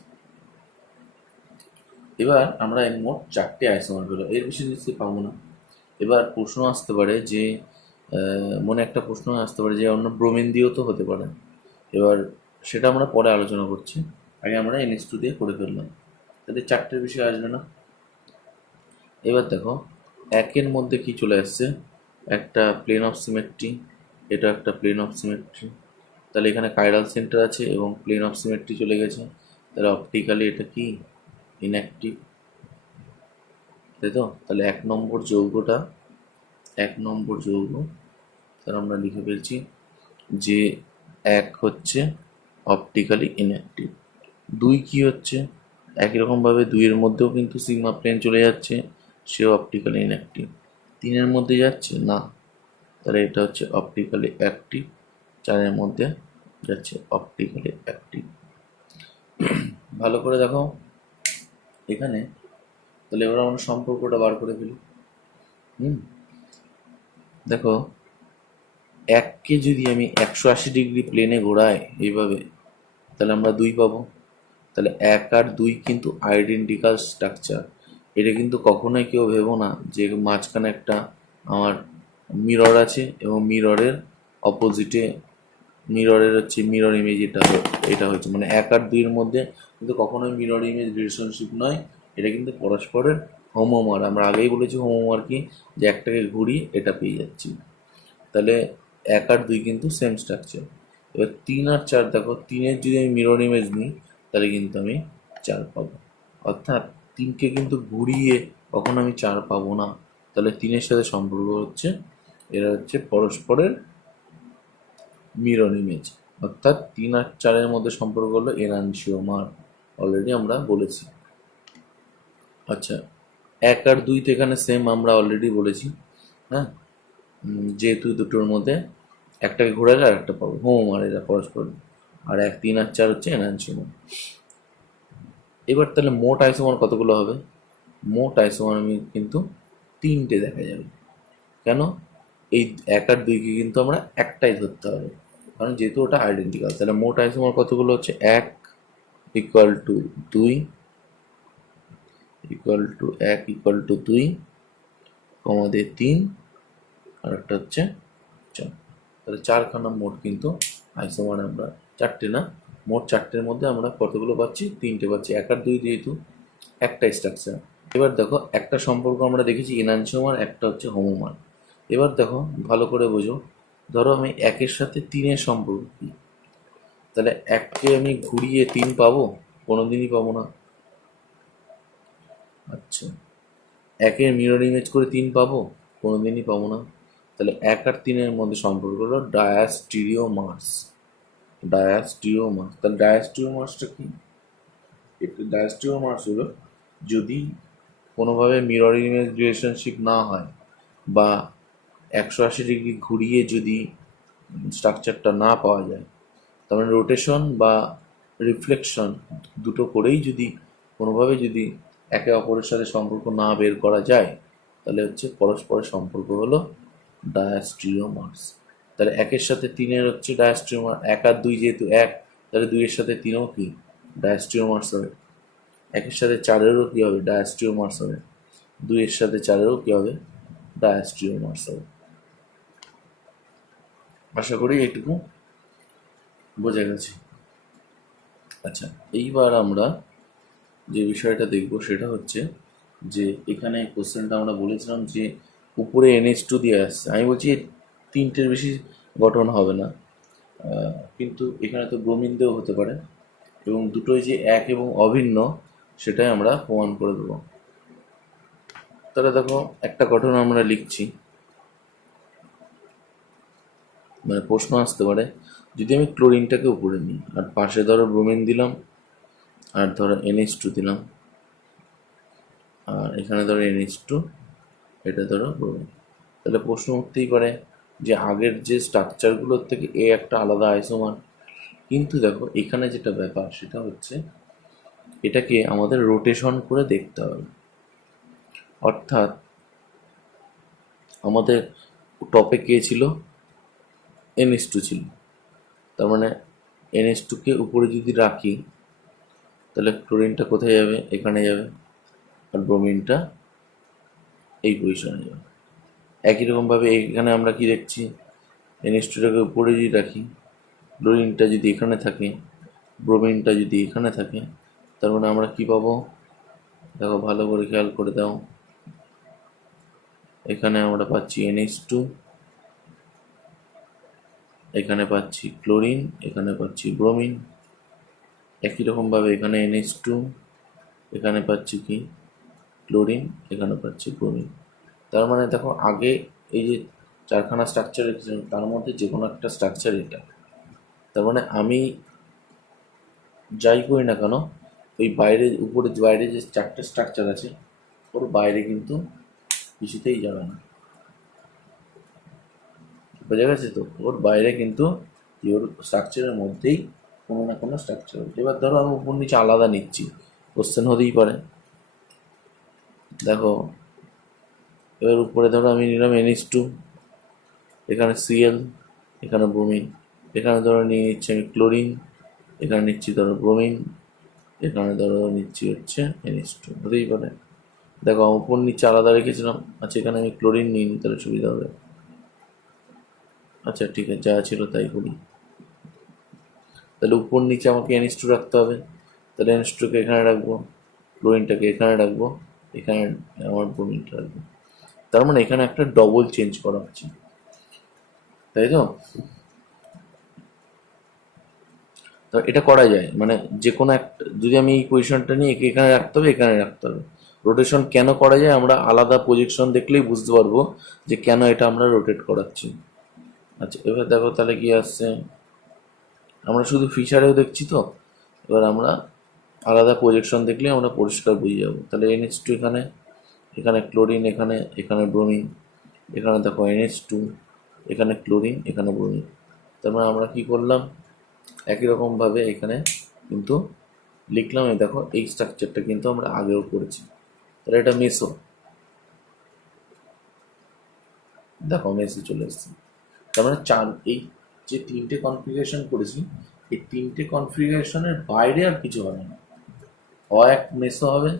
এবার আমরা এর মোট 4টে আইসোমার পেলো, এর বেশি নিশ্চয়ই পাবো না। এবার প্রশ্ন আসতে পারে যে মনে একটা প্রশ্ন আসতে পারে যে অন্য ব্রোমিন দিয়েও তো হতে পারে। এবার সেটা আমরা পরে আলোচনা করছি, আগে আমরা NH2 দিয়ে করে ফেললাম, তাতে 4টের বেশি আসবে না। এবার দেখো একের মধ্যে কি চলে আসছে, একটা প্লেন অফ সিমেট্রি, এটা একটা প্লেন অফ সিমেট্রি, তাহলে এখানে কাইরাল সেন্টার আছে এবং প্লেন অফ সিমেট্রি চলে গেছে, তাহলে অপটিক্যালি এটা কি ইনঅ্যাক্টিভ, তাই তো। তাহলে 1 নম্বর যৌগটা, 1 নম্বর যৌগ, তাহলে আমরা লিখে ফেলছি যে 1 হচ্ছে অপটিক্যালি ইনঅ্যাক্টিভ। 2 কি হচ্ছে, একই রকমভাবে 2-এর মধ্যেও কিন্তু সিগমা প্লেন চলে যাচ্ছে, সেও অপটিক্যালি ইনঅ্যাক্টিভ। 3-এর মধ্যে যাচ্ছে না, তাহলে এটা হচ্ছে অপটিক্যালি অ্যাক্টিভ। 4-এর মধ্যে যাচ্ছে অপটিক্যালি অ্যাক্টিভ। ভালো করে দেখো এখানে, তাহলে এবার আমরা সম্পর্কটা বার করে ফেলি। দেখো 1কে যদি আমি 180 ডিগ্রি প্লেনে ঘোরাই এইভাবে, তাহলে আমরা 2 পাবো। তাহলে 1 আর 2 কিন্তু আইডেন্টিক্যাল স্ট্রাকচার। এটা কিন্তু কখনোই কেউ ভেবো না যে মাঝখানে একটা আমার মিরর আছে এবং মিররের অপোজিটে মিররের হচ্ছে মিরর ইমেজ, এটা হচ্ছে মানে 1 আর 2-এর মধ্যে কিন্তু কখনোই মিরর ইমেজ রিলেশনশিপ নয়, এটা কিন্তু পরস্পরের হোমোমার। আমরা আগেই বলেছি হোমোমার কি, যে একটাকে ঘুরিয়ে এটা পেয়ে যাচ্ছি। তাহলে 1 আর 2 কিন্তু সেম স্ট্রাকচার। এবার 3 আর 4 দেখো, 3-এর যদি আমি মিরর ইমেজ নিই তাহলে কিন্তু আমি 4 পাবো, অর্থাৎ 3কে কিন্তু ঘুরিয়ে কখনো আমি 4 পাবো না। তাহলে 3-এর সাথে সম্পর্ক হচ্ছে এরা হচ্ছে পরস্পরের মিরর ইমেজ, অর্থাৎ 3 আর 4-এর মধ্যে সম্পর্ক হলো এনানসিওমার, অলরেডি আমরা বলেছি। আচ্ছা 1 আর 2 তো এখানে সেম, আমরা অলরেডি বলেছি। হ্যাঁ, যেহেতু দুটোর মধ্যে একটাকে ঘোরালে আর একটা পাবো, হোমোমার এরা পরস্পর। আর 1 3 আর 4 হচ্ছে এনানসিওমার। এবার তাহলে মোট আইসোমার কতগুলো হবে, মোট আইসোমার আমি কিন্তু 3টে দেখা যাবে। কেন, এই 1 আর 2কে কিন্তু আমরা একটাই ধরতে হবে, কারণ যেহেতু ওটা আইডেন্টিক্যাল। তাহলে মোট আইসোমার কতগুলো হচ্ছে, 1 equal to 2 equal to 1 equal to 2 কমাদের 3 আর একটা হচ্ছে 4। তাহলে 4খানা মোট কিন্তু আইসোমার আমরা, 4টে না, মোট 4টের মধ্যে আমরা কতগুলো পাচ্ছি, 3টে পাচ্ছি। 1 আর 2 যেহেতু একটা স্ট্রাকচার। এবার দেখো একটা সম্পর্ক আমরা দেখেছি এনানসিওমার, একটা হচ্ছে হোমোমার। এবার দেখো ভালো করে বোঝো, ধরো আমি 1-এর সাথে 3-এর সম্পর্ক কি, তাহলে 1কে আমি ঘুরিয়ে 3 পাবো, কোনোদিনই পাবো না। আচ্ছা 1-এর মিরর ইমেজ করে 3 পাবো, কোনোদিনই পাবো না। তাহলে 1 আর 3-এর মধ্যে সম্পর্ক হলো ডায়াস্টিরিওমার্স, ডায়াস্টিরিওমার্স। তাহলে ডায়াস্টিরিওমার্সটা কি, একটু ডায়াস্টিরিওমার্স হলো যদি কোনোভাবে মিরর ইমেজ রিলেশনশিপ না হয় বা 180 ডিগ্রি ঘুরিয়ে যদি স্ট্রাকচারটা না পাওয়া যায়, তার রোটেশন বা রিফ্লেকশন দুটো করেই যদি কোনোভাবে যদি একে অপরের সাথে সম্পর্ক না বের করা যায়, তাহলে হচ্ছে পরস্পরের সম্পর্ক হলো ডায়াস্টিরিওমার্স। তাহলে 1-এর সাথে 3-এর হচ্ছে ডায়াস্টিরিওমার, 1 আর 2 যেহেতু 1, তাহলে 2-এর সাথে 3ও কি ডায়াস্টিরিওমার্স হবে। 1-এর সাথে 4-এরও কী হবে, ডায়াস্টিরিওমার্স হবে। 2-এর সাথে 4-এরও কী হবে, ডায়াস্টিরিওমার্স হবে। আশা করি এইটুকু বোঝা গেছে। আচ্ছা এইবার আমরা যে বিষয়টা দেখব সেটা হচ্ছে যে এখানে কোশ্চেনটা আমরা বলেছিলাম যে উপরে NH2 দিয়ে আসছে, আমি বলছি 3টের বেশি গঠন হবে না, কিন্তু এখানে তো ব্রোমিন দিয়েও হতে পারে, এবং দুটোই যে এক এবং অভিন্ন সেটাই আমরা প্রমাণ করে দেবো। তাহলে দেখো একটা গঠন আমরা লিখছি, মানে প্রশ্ন আসতে পারে যদি আমি ক্লোরিনটাকে উপরে নিই আর পাশে ধরো ব্রোমিন দিলাম আর ধরো NH2 দিলাম, আর এখানে ধরো NH2, এটা ধরো ব্রোমিন, তাহলে প্রশ্ন উঠতেই পারে যে আগের যে স্ট্রাকচারগুলোর থেকে এ একটা আলাদা আইসোমার। কিন্তু দেখো এখানে যেটা ব্যাপার সেটা হচ্ছে এটাকে আমাদের রোটেশন করে দেখতে হবে। অর্থাৎ আমাদের টপে কে ছিল, NH2 ছিল। তার মানে NH2কে উপরে যদি রাখি তাহলে ক্লোরিনটা কোথায় যাবে, এখানে যাবে, আর ব্রোমিনটা এই পজিশনে যাবে। একই রকমভাবে এখানে আমরা কি দেখছি, NH2টাকে উপরে যদি রাখি, ক্লোরিনটা যদি এখানে থাকে, ব্রোমিনটা যদি এখানে থাকে, তার মানে আমরা কি পাবো, দেখো ভালো করে খেয়াল করে দাও, এখানে আমরা পাচ্ছি NH2, এখানে পাচ্ছি ক্লোরিন, এখানে পাচ্ছি ব্রোমিন। একই রকমভাবে এখানে NH2, এখানে পাচ্ছি কি ক্লোরিন, এখানে পাচ্ছি ব্রোমিন। তার মানে দেখো আগে এই যে চারখানা স্ট্রাকচার রেখেছিলাম তার মধ্যে যে কোনো একটা স্ট্রাকচার এটা। তার মানে আমি যাই করি না কেন, ওই বাইরে উপরে বাইরে যে চারটে স্ট্রাকচার আছে ওর বাইরে কিন্তু কিছুতেই যাবে না, বোঝা গেছে তো? ওর বাইরে কিন্তু ওর স্ট্রাকচারের মধ্যেই কোনো না কোনো স্ট্রাকচার হচ্ছে। এবার ধরো আমি উপর নিচে আলাদা নিচ্ছি, কোশ্চেন হতেই পারে। দেখো এবার উপরে ধরো আমি নিলাম NH2, এখানে Cl, এখানে ব্রোমিন, এখানে ধরো নিয়ে নিচ্ছি আমি ক্লোরিন, এখানে নিচ্ছি ধরো ব্রোমিন, এখানে ধরো নিচ্ছি হচ্ছে NH2, হতেই পারে। দেখো উপর নিচে আলাদা রেখেছিলাম, আচ্ছা এখানে আমি ক্লোরিন নিই নি, তাহলে সুবিধা হবে। আচ্ছা ঠিক আছে, যা ছিল তাই করি। তাহলে উপর নিচে আমাকে NH2 রাখতে হবে, তাহলে NH2কে এখানে রাখবো, ক্লোরিনটাকে এখানে রাখবো, এখানে আমার ব্রোমিনটা রাখবো। তার মানে এখানে একটা ডবল চেঞ্জ করা হচ্ছে, তাই তো? তো এটা করা যায়, মানে যে কোনো একটা যদি আমি এই পজিশনটা নিয়ে একে এখানে রাখতে হবে, এখানে রাখতে হবে। রোটেশন কেন করা যায় আমরা আলাদা প্রজেকশন দেখলেই বুঝতে পারবো যে কেন এটা আমরা রোটেট করাচ্ছি। আচ্ছা এবার দেখো তাহলে কি আসছে, আমরা শুধু ফিচারেও দেখছি তো, এবার আমরা আলাদা প্রজেকশন দেখলে আমরা পরিষ্কার বুঝে যাবো। তাহলে NH2 এখানে, এখানে ক্লোরিন, এখানে এখানে ব্রোমিন, এখানে দেখো NH2, এখানে ক্লোরিন, এখানে ব্রোমিন। তার মানে আমরা কি করলাম, একই রকমভাবে এখানে কিন্তু লিখলাম। এই দেখো এই স্ট্রাকচারটা কিন্তু আমরা আগেও করেছি, তাহলে এটা মেসো, দেখো মেসো চলে এসছে। তার মানে এই যে তিনটে কনফিগারেশন করেছি, এই তিনটে কনফিগারেশনের বাইরে আর কিছু হবে না, হয় এক মেসো হবে,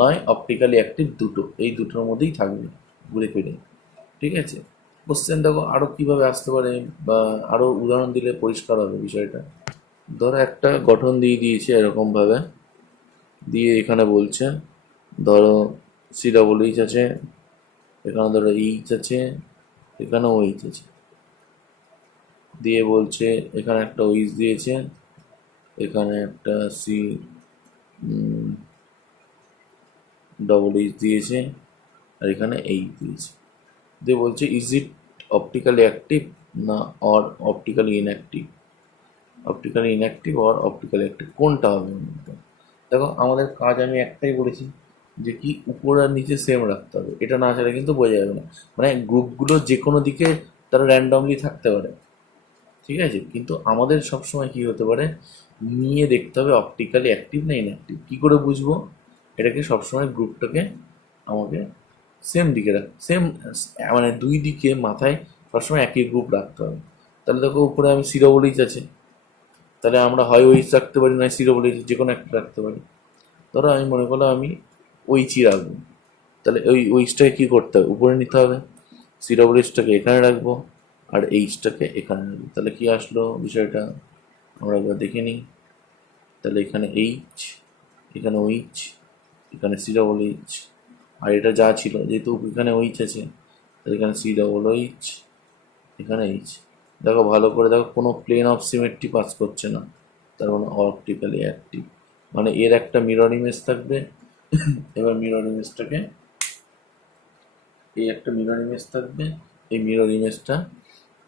নয় অপটিক্যালি অ্যাক্টিভ, দুটো, এই দুটোর মধ্যেই থাকবে ঘুরে ফিরে। ঠিক আছে, কোশ্চেন দেখো আরও কীভাবে আসতে পারে, বা আরও উদাহরণ দিলে পরিষ্কার হবে বিষয়টা। ধরো একটা গঠন দিয়ে দিয়েছে এরকমভাবে, দিয়ে এখানে বলছে ধরো COOH আছে, এখানে ধরো এইচ আছে, এখানে OH আছে, দিয়ে বলছে এখানে একটা OH দিয়েছে, এখানে একটা COOH দিয়েছে, আর এখানে এইচ দিয়েছে। দিয়ে বলছে ইজ ইট অপটিক্যালি অ্যাক্টিভ না or optically inactive, optically inactive or optically active, কোনটা হবে? দেখো আমাদের কাজ আমি একটাই বলেছি যে কি উপর আর নিচে সেম রাখতে হবে, এটা না ছাড়া কিন্তু বোঝা যাবে না। মানে গ্রুপগুলো যে কোনো দিকে তারা র্যান্ডমলি থাকতে পারে, ঠিক আছে, কিন্তু আমাদের সবসময় কি হতে পারে, নিয়ে দেখতে হবে অপটিক্যালি অ্যাক্টিভ না ইনঅ্যাক্টিভ। কী করে বুঝবো? এটাকে সবসময় গ্রুপটাকে আমাকে সেম দিকে সেম, মানে দুই দিকে মাথায় সবসময় একই গ্রুপ রাখতে হবে। তাহলে দেখো উপরে আমি COOH আছে, তাহলে আমরা হয় OH রাখতে পারি, নয় COOH, যে কোনো একটা রাখতে পারি। ধরো আমি মনে করলাম আমি OH রাখবো, তাহলে ওই OH-টাকে কী করতে হবে, উপরে নিতে হবে, COOH-টাকে এখানে রাখবো, আর H-টাকে এখানে রাখবো। তাহলে কি আসলো বিষয়টা আমরা একবার দেখে নিই। তাহলে এখানে H, এখানে OH, এখানে COOH, আর এটা যা ছিল যেহেতু এখানে OH আছে, তাহলে এখানে COOH, এখানে H। দেখো ভালো করে দেখো, কোনো প্লেন অফ সিমেট্রি পাস করছে না, তার মানে অপটিক্যালি অ্যাক্টিভ, মানে এর একটা মিরর ইমেজ থাকবে। এবার মিরর ইমেজটাকে, এই একটা মিরর ইমেজ থাকবে, এই মিরর ইমেজটা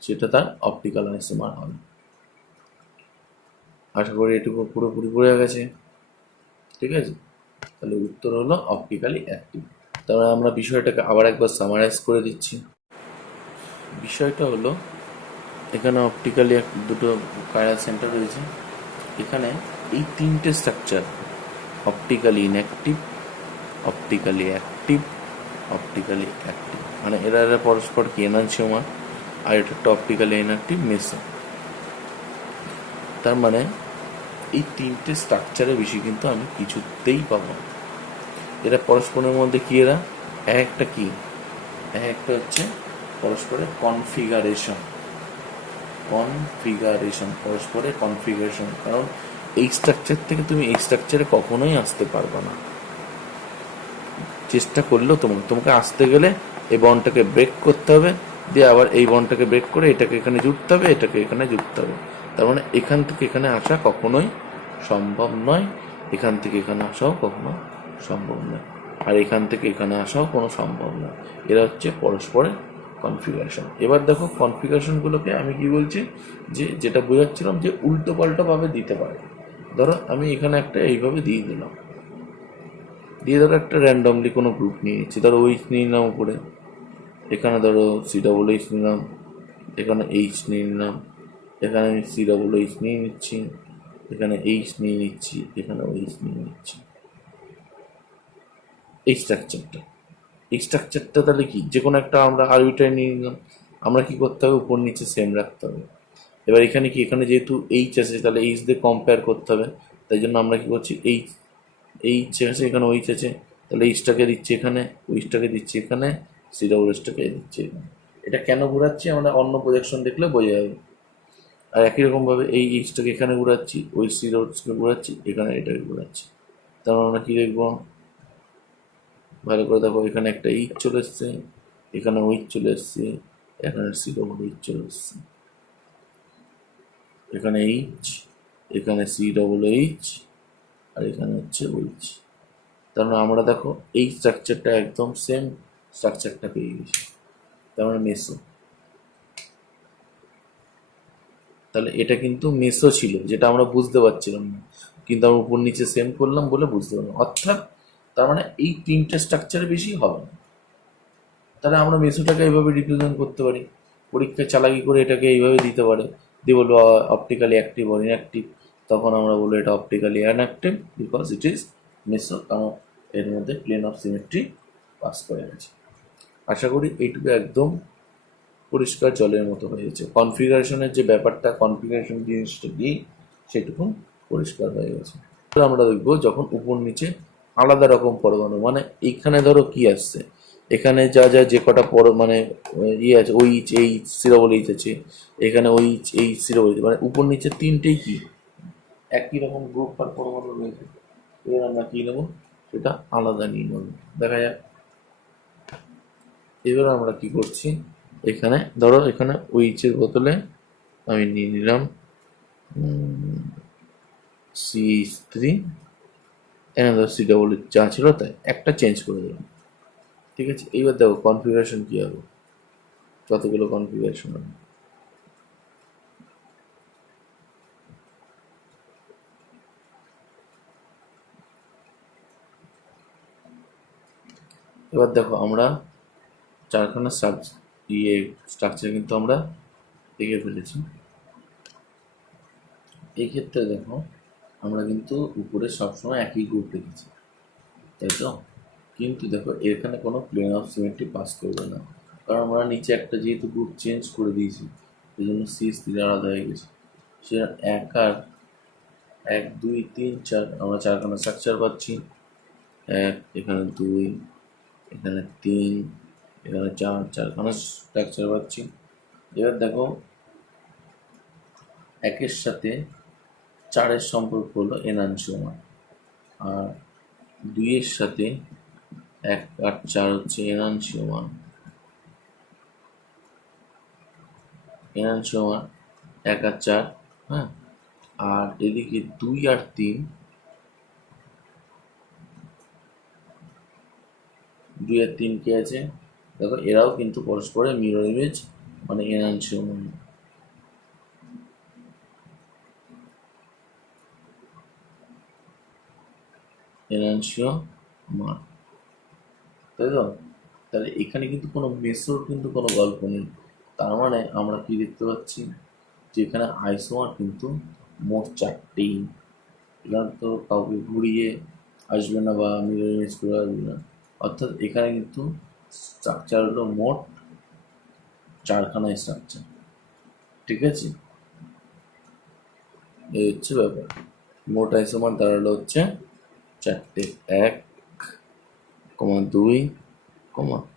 সেটা তার অপটিক্যাল আইসোমার হবে। আশা করি এটুকু পুরোপুরি বোঝা গেছে, ঠিক আছে? তাহলে উত্তর হলো অপটিক্যালি অ্যাক্টিভ। তারপরে আমরা বিষয়টাকে আবার একবার সামারাইজ করে দিচ্ছি। বিষয়টা হলো এখানে অপটিক্যালি দুটো কাইরাল সেন্টার রয়েছে, এখানে এই তিনটে structure optically inactive, optically active optically active, মানে এরা এরা পরস্পর কি এনানসিওমার, আর এটা একটা অপটিক্যালি ইনঅ্যাক্টিভ মেসো। তার মানে এই তিনটে স্ট্রাকচারের বেশি কিন্তু আমি কিছুতেই পাবো না। এরা পরস্পরের মধ্যে কি, এরা একটা কি, একটা হচ্ছে পরস্পরের কনফিগারেশন, পরস্পরের কনফিগারেশন। কারণ এই স্ট্রাকচার থেকে তুমি এই স্ট্রাকচারে কখনোই আসতে পারবে না, চেষ্টা করলেও তোমাকে আসতে গেলে এই বন্ডটাকে ব্রেক করতে হবে, দিয়ে আবার এই বন্ডটাকে ব্রেক করে এটাকে এখানে জুড়তে হবে, এটাকে এখানে জুড়তে হবে। তার মানে এখান থেকে এখানে আসা কখনোই সম্ভব নয়, এখান থেকে এখানে আসাও কখনো সম্ভব নয়, আর এখান থেকে এখানে আসাও কোনো সম্ভব নয়। এরা হচ্ছে পরস্পরের কনফিগারেশন। এবার দেখো কনফিগারেশনগুলোকে আমি কি বলছি, যে যেটা বোঝাচ্ছিলাম যে উল্টো পাল্টোভাবে দিতে পারে। ধরো আমি এখানে একটা এইভাবে দিয়ে দিলাম, দিয়ে ধরো একটা র্যান্ডমলি কোনো গ্রুপ নিয়ে নিচ্ছি, ধরো ওইচ নিয়ে নিলাম উপরে, এখানে ধরো COOH নিলাম, এখানে এইচ নিয়ে নিলাম, এখানে আমি COOH নিয়ে নিচ্ছি, এখানে এইচ নিয়ে নিচ্ছি, এখানে ওইচ নিয়ে নিচ্ছি। এই স্ট্রাকচারটা তাহলে কি, যে কোনো একটা আমরা আরবিটারি নিয়ে নিলাম, আমরা কি করতে হবে, উপর নিচে সেম রাখতে হবে। এবার এখানে কি, এখানে যেহেতু এইচ আছে তাহলে এইচ দিয়ে কম্পেয়ার করতে হবে, তাই জন্য আমরা কি করছি, এইচ আছে, এখানে ওইচ আছে, তাহলে এইচটাকে দিচ্ছি এখানে, ওইচটাকে দিচ্ছি এখানে, COOHটাকে দিচ্ছি এখানে। এটা কেন ঘুরাচ্ছি আমরা অন্য প্রজেকশন দেখলে বোঝা যাবে। আর একই রকমভাবে এই এইচটাকে এখানে ঘুরাচ্ছি, ওই COOHকে ঘুরাচ্ছি এখানে, এটাকে ঘুরাচ্ছি। তারপর আমরা কি দেখবো, ভালো করে দেখো, এখানে একটা এইচ চলে এসছে, এখানে ওইচ চলে এসছে, এখানে COOH চলে এসছে, এখানে এইচ, এখানে COOH, আর এখানে হচ্ছে ওইচ। তার মানে আমরা দেখো এই স্ট্রাকচারটা একদম সেম স্ট্রাকচারটা পেয়ে গেছি, তার মানে মেসো। তাহলে এটা কিন্তু মেসো ছিল, যেটা আমরা বুঝতে পারছিলাম না, কিন্তু আমরা উপর নিচে সেম করলাম বলে বুঝতে পারলাম। অর্থাৎ তার মানে এই তিনটে স্ট্রাকচারে বেশি হবে না। তাহলে আমরা মেসোটাকে এইভাবে রিপ্রেজেন্ট করতে পারি, পরীক্ষায় চালাকি করে এটাকে এইভাবে দিতে পারে, দিয়ে বলবো অপটিক্যালি অ্যাক্টিভ or ইনঅ্যাক্টিভ, তখন আমরা বলবো এটা optically inactive because it is meso, কারণ এর মধ্যে প্লেন অফ সিমেট্রি পাস করে গেছে। আশা করি এইটুকু একদম পরিষ্কার জলের মতো হয়েছে। কনফিগারেশনের যে ব্যাপারটা, কনফিগারেশন জিনিসটা কি সেটুকু পরিষ্কার হয়ে গেছে। আমরা দেখবো যখন উপর নিচে আলাদা রকম পরমাণু, মানে এইখানে ধরো কি আসছে, এখানে যা যা যে কটা মানে ইয়ে আছে, ওইচ এইচ COOH আছে, এখানে ওইচ এইচ COOH, মানে উপর নিচে তিনটেই কি একই রকম গ্রুপ আর পরমাণু রয়েছে। এবার আমরা কি নেবো, সেটা আলাদা নিয়ে নেবো, দেখা যাক। এবার আমরা কি করছি, এখানে ধরো এখানে ওইচের বোতলে আমি নিয়ে নিলাম CH3, এখানে ধরো COOH যা ছিল তাই একটা চেঞ্জ করে দিলাম, ঠিক আছে। এইবার দেখো কনফিগারেশন কি হবে, কতগুলো কনফিগারেশন হবে। এবার দেখো আমরা চারখানা স্ট্রাকচার কিন্তু আমরা এঁকে ফেলেছি। এই ক্ষেত্রে দেখো আমরা কিন্তু উপরে সবসময় একই গ্রুপ রেখেছি, তাই তো, কিন্তু দেখো এখানে কোনো প্লেন অফ সিমেট্রি পাস করবে না, কারণ আমরা নিচে একটা যেহেতু গ্রুপ চেঞ্জ করে দিয়েছি, এই জন্য CH3 আলাদা হয়ে গেছে। সেটা এক আর 1 2 3 4 আমরা চারখানা স্ট্রাকচার পাচ্ছি, 1 এখানে 2 এখানে 3 এখানে 4, চারখানা স্ট্রাকচার পাচ্ছি। এবার দেখো একের সাথে 4-এর সম্পর্ক হলো এনানসিওমার, আর 2-এর সাথে 1 আর 4 হচ্ছে এনানসিওমার, 1 আর 4, হ্যাঁ। আর এদিকে 2 আর 3, 2 আর 3 কে আছে দেখো, এরাও কিন্তু পরস্পরের মিরর ইমেজ, মানে এনানসিওমার। তাই তো, তাহলে এখানে কিন্তু কোনো মেসোর কিন্তু কোনো গল্প নেই। তার মানে আমরা কি দেখতে পাচ্ছি, যে এখানে আইসোমার কিন্তু মোট 4টেই, এখানে তো কাউকে ঘুরিয়ে আসবে না বা মিরর ইমেজ করে আসবে না, অর্থাৎ এখানে কিন্তু স্ট্রাকচার হলো মোট 4খানা স্ট্রাকচার, ঠিক আছে? এই হচ্ছে ব্যাপার। মোট আইসোমার দাঁড়ালো হচ্ছে 4টে, 1, 2,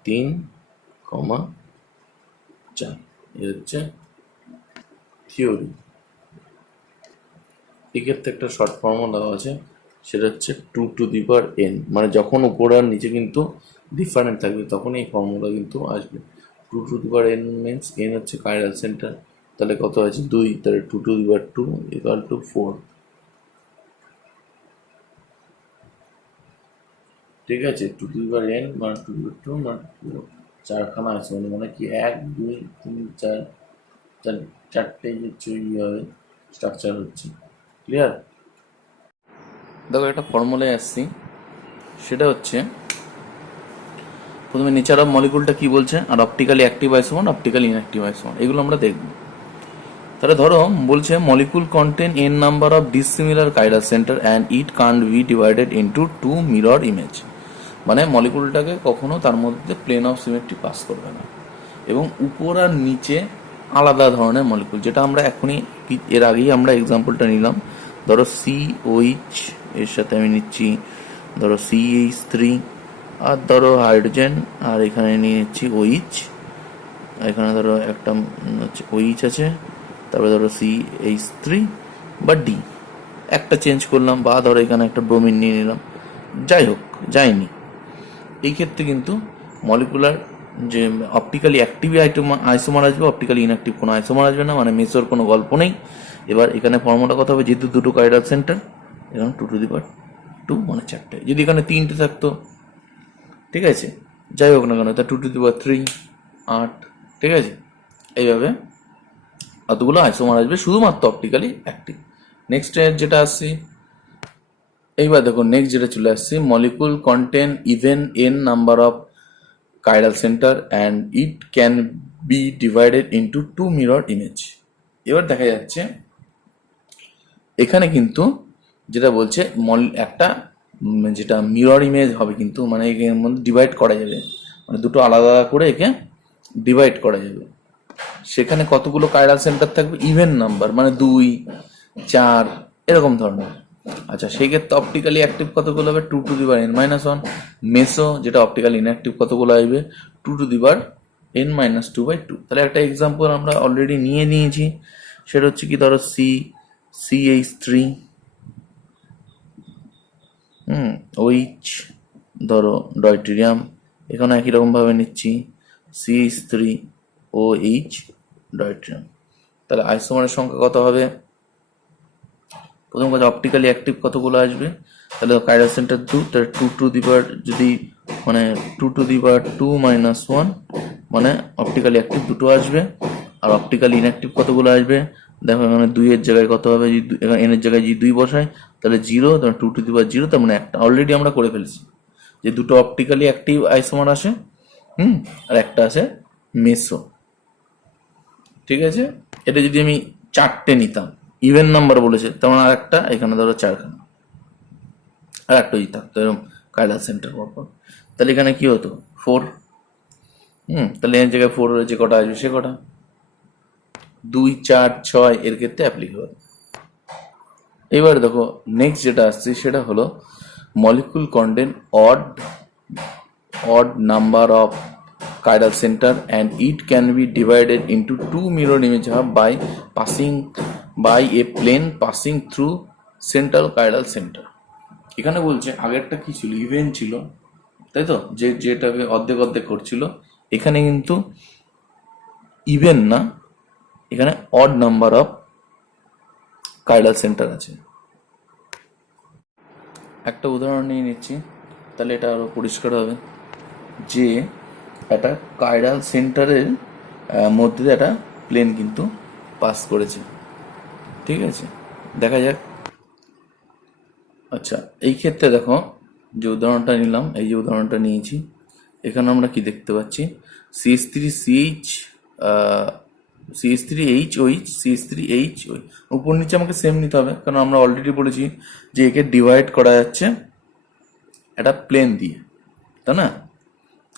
3, 4। এই হচ্ছে থিওরি। এক্ষেত্রে একটা শর্ট ফর্মও দেওয়া আছে, সেটা হচ্ছে 2n, মানে যখন উপরে আর নিচে কিন্তু ডিফারেন্ট থাকবে তখন এই ফর্মুলা কিন্তু আসবে। 2n মিনস n হচ্ছে কাইরাল সেন্টার, তাহলে কত আছে 2, তাহলে 2 ইকুয়াল টু 4, ঠিক আছে? 2n মানে 2 মানে 4খানা আছে, মানে কি 1, 2, 3, 4, 4টে হচ্ছে হবে স্ট্রাকচার হচ্ছে। ক্লিয়ার? দেখো একটা ফর্মুলায় আসছি, সেটা হচ্ছে প্রথমে নেচার অফ মলিকুলটা কি বলছে, আর optically active isomer, optically inactive isomer, এগুলো আমরা দেখব। তাহলে ধরো বলছে molecule contain n number of dissimilar chiral centre and it can't be divided into 2 mirror image, মানে মলিকুলটাকে কখনো তার মধ্যে প্লেন অফ সিমেট্রি পাস করবে না, এবং উপর আর নিচে আলাদা ধরনের মলিকুল, যেটা আমরা এখনই এর আগেই আমরা এক্সাম্পলটা নিলাম। ধরো COH এর সাথে আমি নিচ্ছি ধরো CH3, আর ধরো হাইড্রোজেন, আর এখানে নিয়ে নিচ্ছি OH, এখানে ধরো একটা হচ্ছে OH আছে, তারপরে ধরো CH3 বা D, একটা চেঞ্জ করলাম, বা ধরো এখানে একটা ব্রোমিন নিয়ে নিলাম, যাই হোক যায়নি। এই ক্ষেত্রে কিন্তু মলিকুলার যে অপটিক্যালি অ্যাক্টিভ আইসোমার আসবে, অপটিক্যালি ইনঅ্যাক্টিভ কোনো আইসোমার আসবে না, মানে মেসোর কোনো গল্প নেই। এবার এখানে ফর্মুলা কথা হবে, যেহেতু দুটো কাইরাল সেন্টার, এখানে 2 মানে 4টে, যদি এখানে 3টে থাকতো, ঠিক আছে, যাই হোক না কেন, তা 2 8, ঠিক আছে? এইভাবে অতগুলো আইসোমার আসবে শুধুমাত্র অপটিক্যালি অ্যাক্টিভ। নেক্সট যেটা আসছি, এইবার দেখো নেক্সট যেটা চলে আসছে, molecule contain even n number of chiral centre and it can be divided into 2 mirror image. এবার দেখা যাচ্ছে এখানে কিন্তু যেটা বলছে একটা যেটা মিরর ইমেজ হবে, কিন্তু মানে এর মধ্যে ডিভাইড করা যাবে, মানে দুটো আলাদা করে একে ডিভাইড করা যাবে। সেখানে কতগুলো কাইরাল সেন্টার থাকবে, ইভেন নাম্বার, মানে 2, 4 এরকম ধরনের। আচ্ছা, সেই ক্ষেত্রে অপটিক্যালি অ্যাক্টিভ কতগুলো হবে, 2n-1। মেসো যেটা অপটিক্যালি ইনঅ্যাক্টিভ কতগুলো আসবে, 2n-2/2। তাহলে একটা এক্সাম্পল আমরা অলরেডি নিয়েছি, সেটা হচ্ছে কি, ধরো CH3, OH, ধরো ডয়টেরিয়াম, এখানে একই রকম ভাবে নিচ্ছি CH3, OH, ডয়টেরিয়াম। তাহলে আইসোমারের সংখ্যা কত হবে, প্রথম কথা অপটিক্যালি অ্যাক্টিভ কতগুলো আসবে, তাহলে কাইরাল সেন্টার 2, তাহলে 2 যদি মানে 2 - 1, মানে অপটিক্যালি অ্যাক্টিভ দুটো আসবে। আর অপটিক্যালি ইনঅ্যাক্টিভ কতগুলো আসবে, দেখো এখানে 2 এর জায়গায় কত হবে, যদি এখানে n এর জায়গায় যদি 2 বসাই তাহলে 0, তাহলে 2 তার মানে একটা অলরেডি আমরা করে ফেলছি, যে দুটো অপটিক্যালি অ্যাক্টিভ আইসোমার আসে, আর একটা আছে মেসো, ঠিক আছে? এটা যদি আমি 4টে নিতাম, ইভেন নাম্বার বলেছে, তেমন আর একটা এখানে ধরো 4খানা, আর একটা যদি থাকতো এরকম কাইরাল সেন্টার পরপর, তাহলে এখানে কি হতো 4, তাহলে এর জায়গায় 4 রয়েছে, কটা আসবে সে কটা, 2, 4, 6 এর ক্ষেত্রে অ্যাপ্লিকেবল। এবার দেখো নেক্সট যেটা আসছে, সেটা হলো molecule contain odd number of chiral center and it can be divided into 2 mirror image hub by a plane passing through central chiral center। এখানে বলছে আগেরটা কি ছিল, ইভেন ছিল, তাই তো, যেটাকে অর্ধেক অর্ধেক করছিল, এখানে কিন্তু ইভেন না, এখানে odd number of chiral centre আছে। একটা উদাহরণ নিয়ে নিচ্ছি, তাহলে এটা আরো পরিষ্কার হবে, যে একটা কাইরাল সেন্টারের মধ্যে দিয়ে একটা প্লেন কিন্তু পাস করেছে, ঠিক আছে? দেখা যাক। আচ্ছা, এই ক্ষেত্রে দেখো যে উদাহরণটা নিলাম, এই যে উদাহরণটা নিয়েছি, এখানে আমরা কি দেখতে পাচ্ছি, CH3CH, CH3H, উপর নিচে আমাকে সেম নিতে হবে, কারণ আমরা অলরেডি বলেছি যে একে ডিভাইড করা যাচ্ছে একটা প্লেন দিয়ে, তাই না?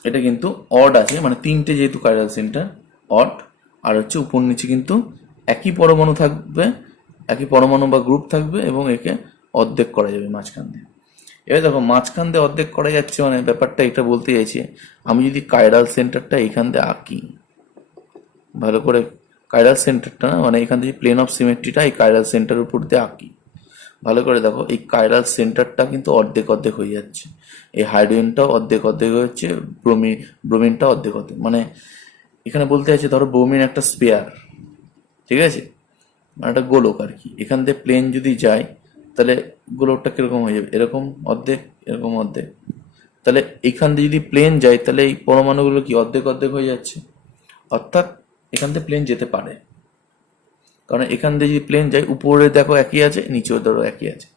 এটা কিন্তু অড আছে, মানে তিনটে যেহেতু কাইরাল সেন্টার অড, আর হচ্ছে উপর নিচে কিন্তু একই পরমাণু থাকবে, একই পরমাণু বা গ্রুপ থাকবে, এবং একে অর্ধেক করা যাবে মাঝখান দিয়ে। এবার দেখো মাঝখান দিয়ে অর্ধেক করা যাচ্ছে, মানে ব্যাপারটা এটা বলতে চাইছি, আমি যদি কাইরাল সেন্টারটা এখান দিয়ে আঁকি ভালো করে, কাইরাল সেন্টারটা না, মানে এখান থেকে প্লেন অফ সিমেট্রিটা এই কাইরাল সেন্টারের উপর দিয়ে আঁকি ভালো করে, দেখো এই কাইরাল সেন্টারটা কিন্তু অর্ধেক অর্ধেক হয়ে যাচ্ছে, এই হাইড্রোজেনটাও অর্ধেক অর্ধেক হচ্ছে, ব্রোমিনটা অর্ধেক অর্ধেক, মানে এখানে বলতে আছে ধরো ব্রোমিন একটা স্পেয়ার, ঠিক আছে, মানে একটা গোলক আর কি, এখান থেকে প্লেন যদি যায় তাহলে গোলকটা কিরকম হয়ে যাবে, এরকম অর্ধেক, এরকম অর্ধেক, তাহলে এখান দিয়ে যদি প্লেন যায় তাহলে এই পরমাণুগুলো কি অর্ধেক অর্ধেক হয়ে যাচ্ছে, অর্থাৎ এখান থেকে প্লেন যেতে পারে, কারণ এখান দিয়ে যদি প্লেন যায় উপরে দেখো একই আছে, নিচেও ধরো একই আছে,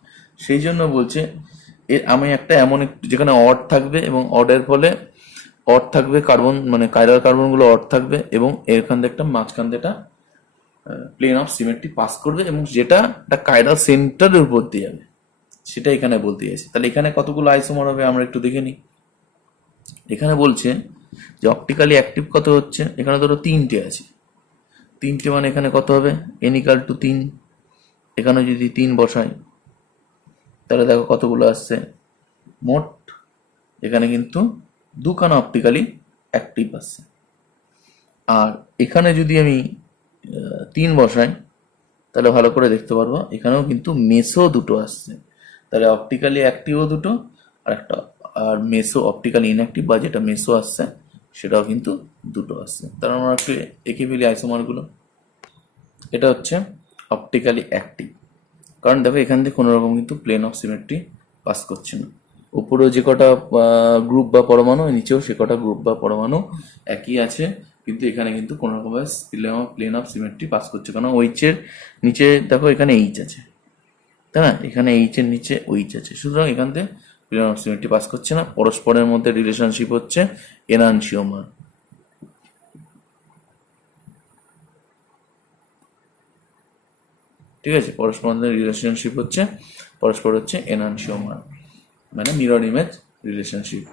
সেই জন্য বলছে আমি একটা এমন একটু যেখানে অড থাকবে, এবং অডের ফলে অড থাকবে কার্বন, মানে কাইরাল কার্বনগুলো অড থাকবে, এবং এখান দিয়ে একটা মাঝখান দিয়ে একটা প্লেন অফ সিমেট্রি পাস করবে, এবং যেটা একটা কাইরাল সেন্টারের উপর দিয়ে যাবে, সেটা এখানে বলতে চাইছি। তাহলে এখানে কতগুলো আইসোমার হবে আমরা একটু দেখে নিই। এখানে বলছে যে অপটিক্যালি অ্যাক্টিভ কত হচ্ছে, এখানে ধরো তিনটে আছে, তিনটে মানে এখানে কত হবে, n = 3, এখানে যদি 3 বসাই তাহলে দেখো কতগুলো আসছে মোট, এখানে কিন্তু দুখানা অপটিক্যালি অ্যাক্টিভ আসছে, আর এখানে যদি আমি 3 বসাই তাহলে ভালো করে দেখতে পারবো এখানেও কিন্তু মেসো দুটো আসছে, তাহলে অপটিক্যালি অ্যাক্টিভও দুটো, আর একটা আর মেসো অপটিক্যালি ইনঅ্যাক্টিভ বা যেটা মেসো আসছে সেটাও কিন্তু দুটো আসছে। তাহলে আমরা একটু এঁকে ফেলি আইসোমারগুলো। এটা হচ্ছে অপটিক্যালি অ্যাক্টিভ, কারণ দেখো এখান থেকে কোনো রকম কিন্তু প্লেন অফ সিমেট্রি পাস করছে না, উপরেও যে কটা গ্রুপ বা পরমাণু, নিচেও সে কটা গ্রুপ বা পরমাণু একই আছে, কিন্তু এখানে কিন্তু কোনো রকমের প্লেন অফ সিমেট্রি পাস করছে, কারণ ওইচের নিচে দেখো এখানে এইচ আছে, তাই না, এখানে এইচের নিচে ওইচ আছে, সুতরাং এখান থেকে প্লেন অফ সিমেট্রি পাস করছে না। পরস্পরের মধ্যে রিলেশনশিপ হচ্ছে এনানসিওমার, ঠিক আছে, পরস্পরের রিলেশনশিপ হচ্ছে পরস্পর হচ্ছে এনানসিওমার, মানে মিরর ইমেজ রিলেশনশিপ।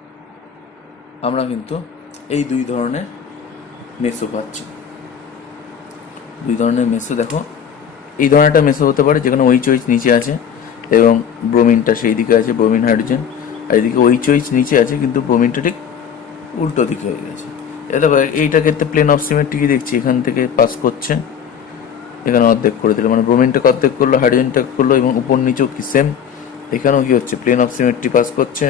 আমরা কিন্তু এই দুই ধরনের মেসো পাচ্ছি, দুই ধরনের মেসো। দেখো এই ধরনের একটা মেসো হতে পারে যেখানে ওইচ ওইচ নিচে আছে এবং ব্রোমিনটা সেই দিকে আছে, ব্রোমিন হাইড্রোজেন, আর এদিকে ওইচ ওইচ নিচে আছে কিন্তু ব্রোমিনটা ঠিক উল্টো দিকে হয়ে গেছে। এটা দেখো এইটা ক্ষেত্রে প্লেন অফ সিমেট্রি কি দেখছি, এখান থেকে পাস করছে, এখানে অর্ধেক করে দিল, মানে ব্রোমিনটাকে অর্ধেক করলো, হাইড্রোজেনটাকে করলো, এবং উপর নিচেও কি সেম, এখানেও কি হচ্ছে প্লেন অফ সিমেট্রি পাস করছে,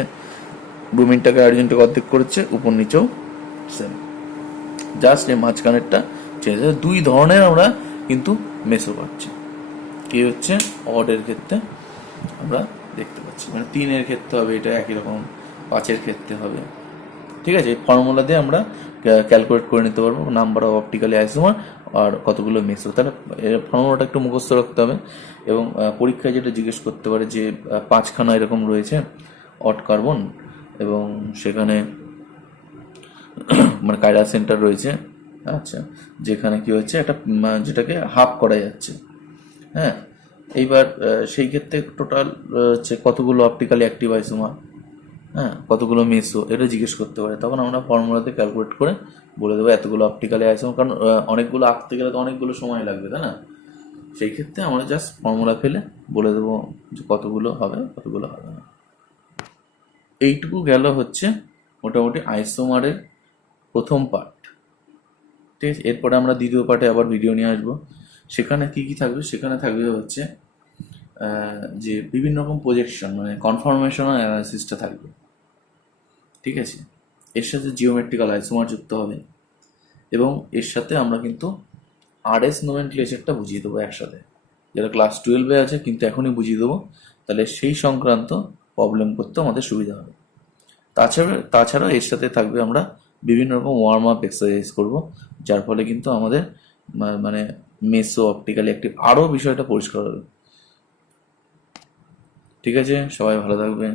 ব্রোমিনটাকে হাইড্রোজেনটাকে অর্ধেক করছে, উপর নিচেও সেম, জাস্ট এই মাঝখানেরটা চেঞ্জ। দুই ধরনের আমরা কিন্তু মেসো পাচ্ছি, কি হচ্ছে অডের ক্ষেত্রে আমরা দেখতে পাচ্ছি, মানে 3-এর ক্ষেত্রে হবে এটা একই রকম, 5-এর ক্ষেত্রে হবে, ঠিক আছে। এই ফর্মুলা দিয়ে আমরা ক্যালকুলেট করে নিতে পারবো নাম্বার অফ অপটিক্যালি আইসোমার আর কতগুলো মেসো। তাহলে ফর্মুলাটা একটু মুখস্থ রাখতে হবে, এবং পরীক্ষায় যেটা জিজ্ঞেস করতে পারে যে 5খানা এরকম রয়েছে অড কার্বন, এবং সেখানে মানে কাইরাল সেন্টার রয়েছে, আচ্ছা, যেখানে কি হচ্ছে একটা যেটাকে হাফ করা যাচ্ছে, হ্যাঁ, এইবার সেই ক্ষেত্রে টোটাল হচ্ছে কতগুলো অপটিক্যালি অ্যাক্টিভ আইসোমার, হ্যাঁ, কতগুলো মেসো, এটা জিজ্ঞেস করতে পারে, তখন আমরা ফর্মুলাতে ক্যালকুলেট করে বলে দেবো এতগুলো অপটিক্যালি আইসোমার, কারণ অনেকগুলো আঁকতে গেলে তো অনেকগুলো সময় লাগবে, তাই না, সেই ক্ষেত্রে আমরা জাস্ট ফর্মুলা ফেলে বলে দেবো যে কতগুলো হবে কতগুলো হবে না। এইটুকু গেল হচ্ছে মোটামুটি আইসোমারের প্রথম পার্ট, ঠিক আছে। এরপরে আমরা দ্বিতীয় পার্টে আবার ভিডিও নিয়ে আসবো, সেখানে কি কি থাকবে, সেখানে থাকবে হচ্ছে যে বিভিন্ন রকম প্রজেকশন, মানে কনফার্মেশন আর অ্যানালিসিসটা থাকবে, ঠিক আছে। এর সাথে জিওমেট্রিক্যাল আইসোমার যুক্ত হবে, এবং এর সাথে আমরা কিন্তু আরএস নোমেনক্লেচারটা বুঝিয়ে দেবো একসাথে, যেটা ক্লাস 12-এ আছে কিন্তু এখনই বুঝিয়ে দেবো, তাহলে সেই সংক্রান্ত প্রবলেম করতে আমাদের সুবিধা হবে। তাছাড়া এর সাথে থাকবে আমরা বিভিন্ন রকম ওয়ার্ম আপ এক্সারসাইজ করবো, যার ফলে কিন্তু আমাদের মানে মেসো অপটিক্যালি অ্যাক্টিভ আরও বিষয়টা পরিষ্কার হবে। ঠিক আছে, সবাই ভালো থাকবেন।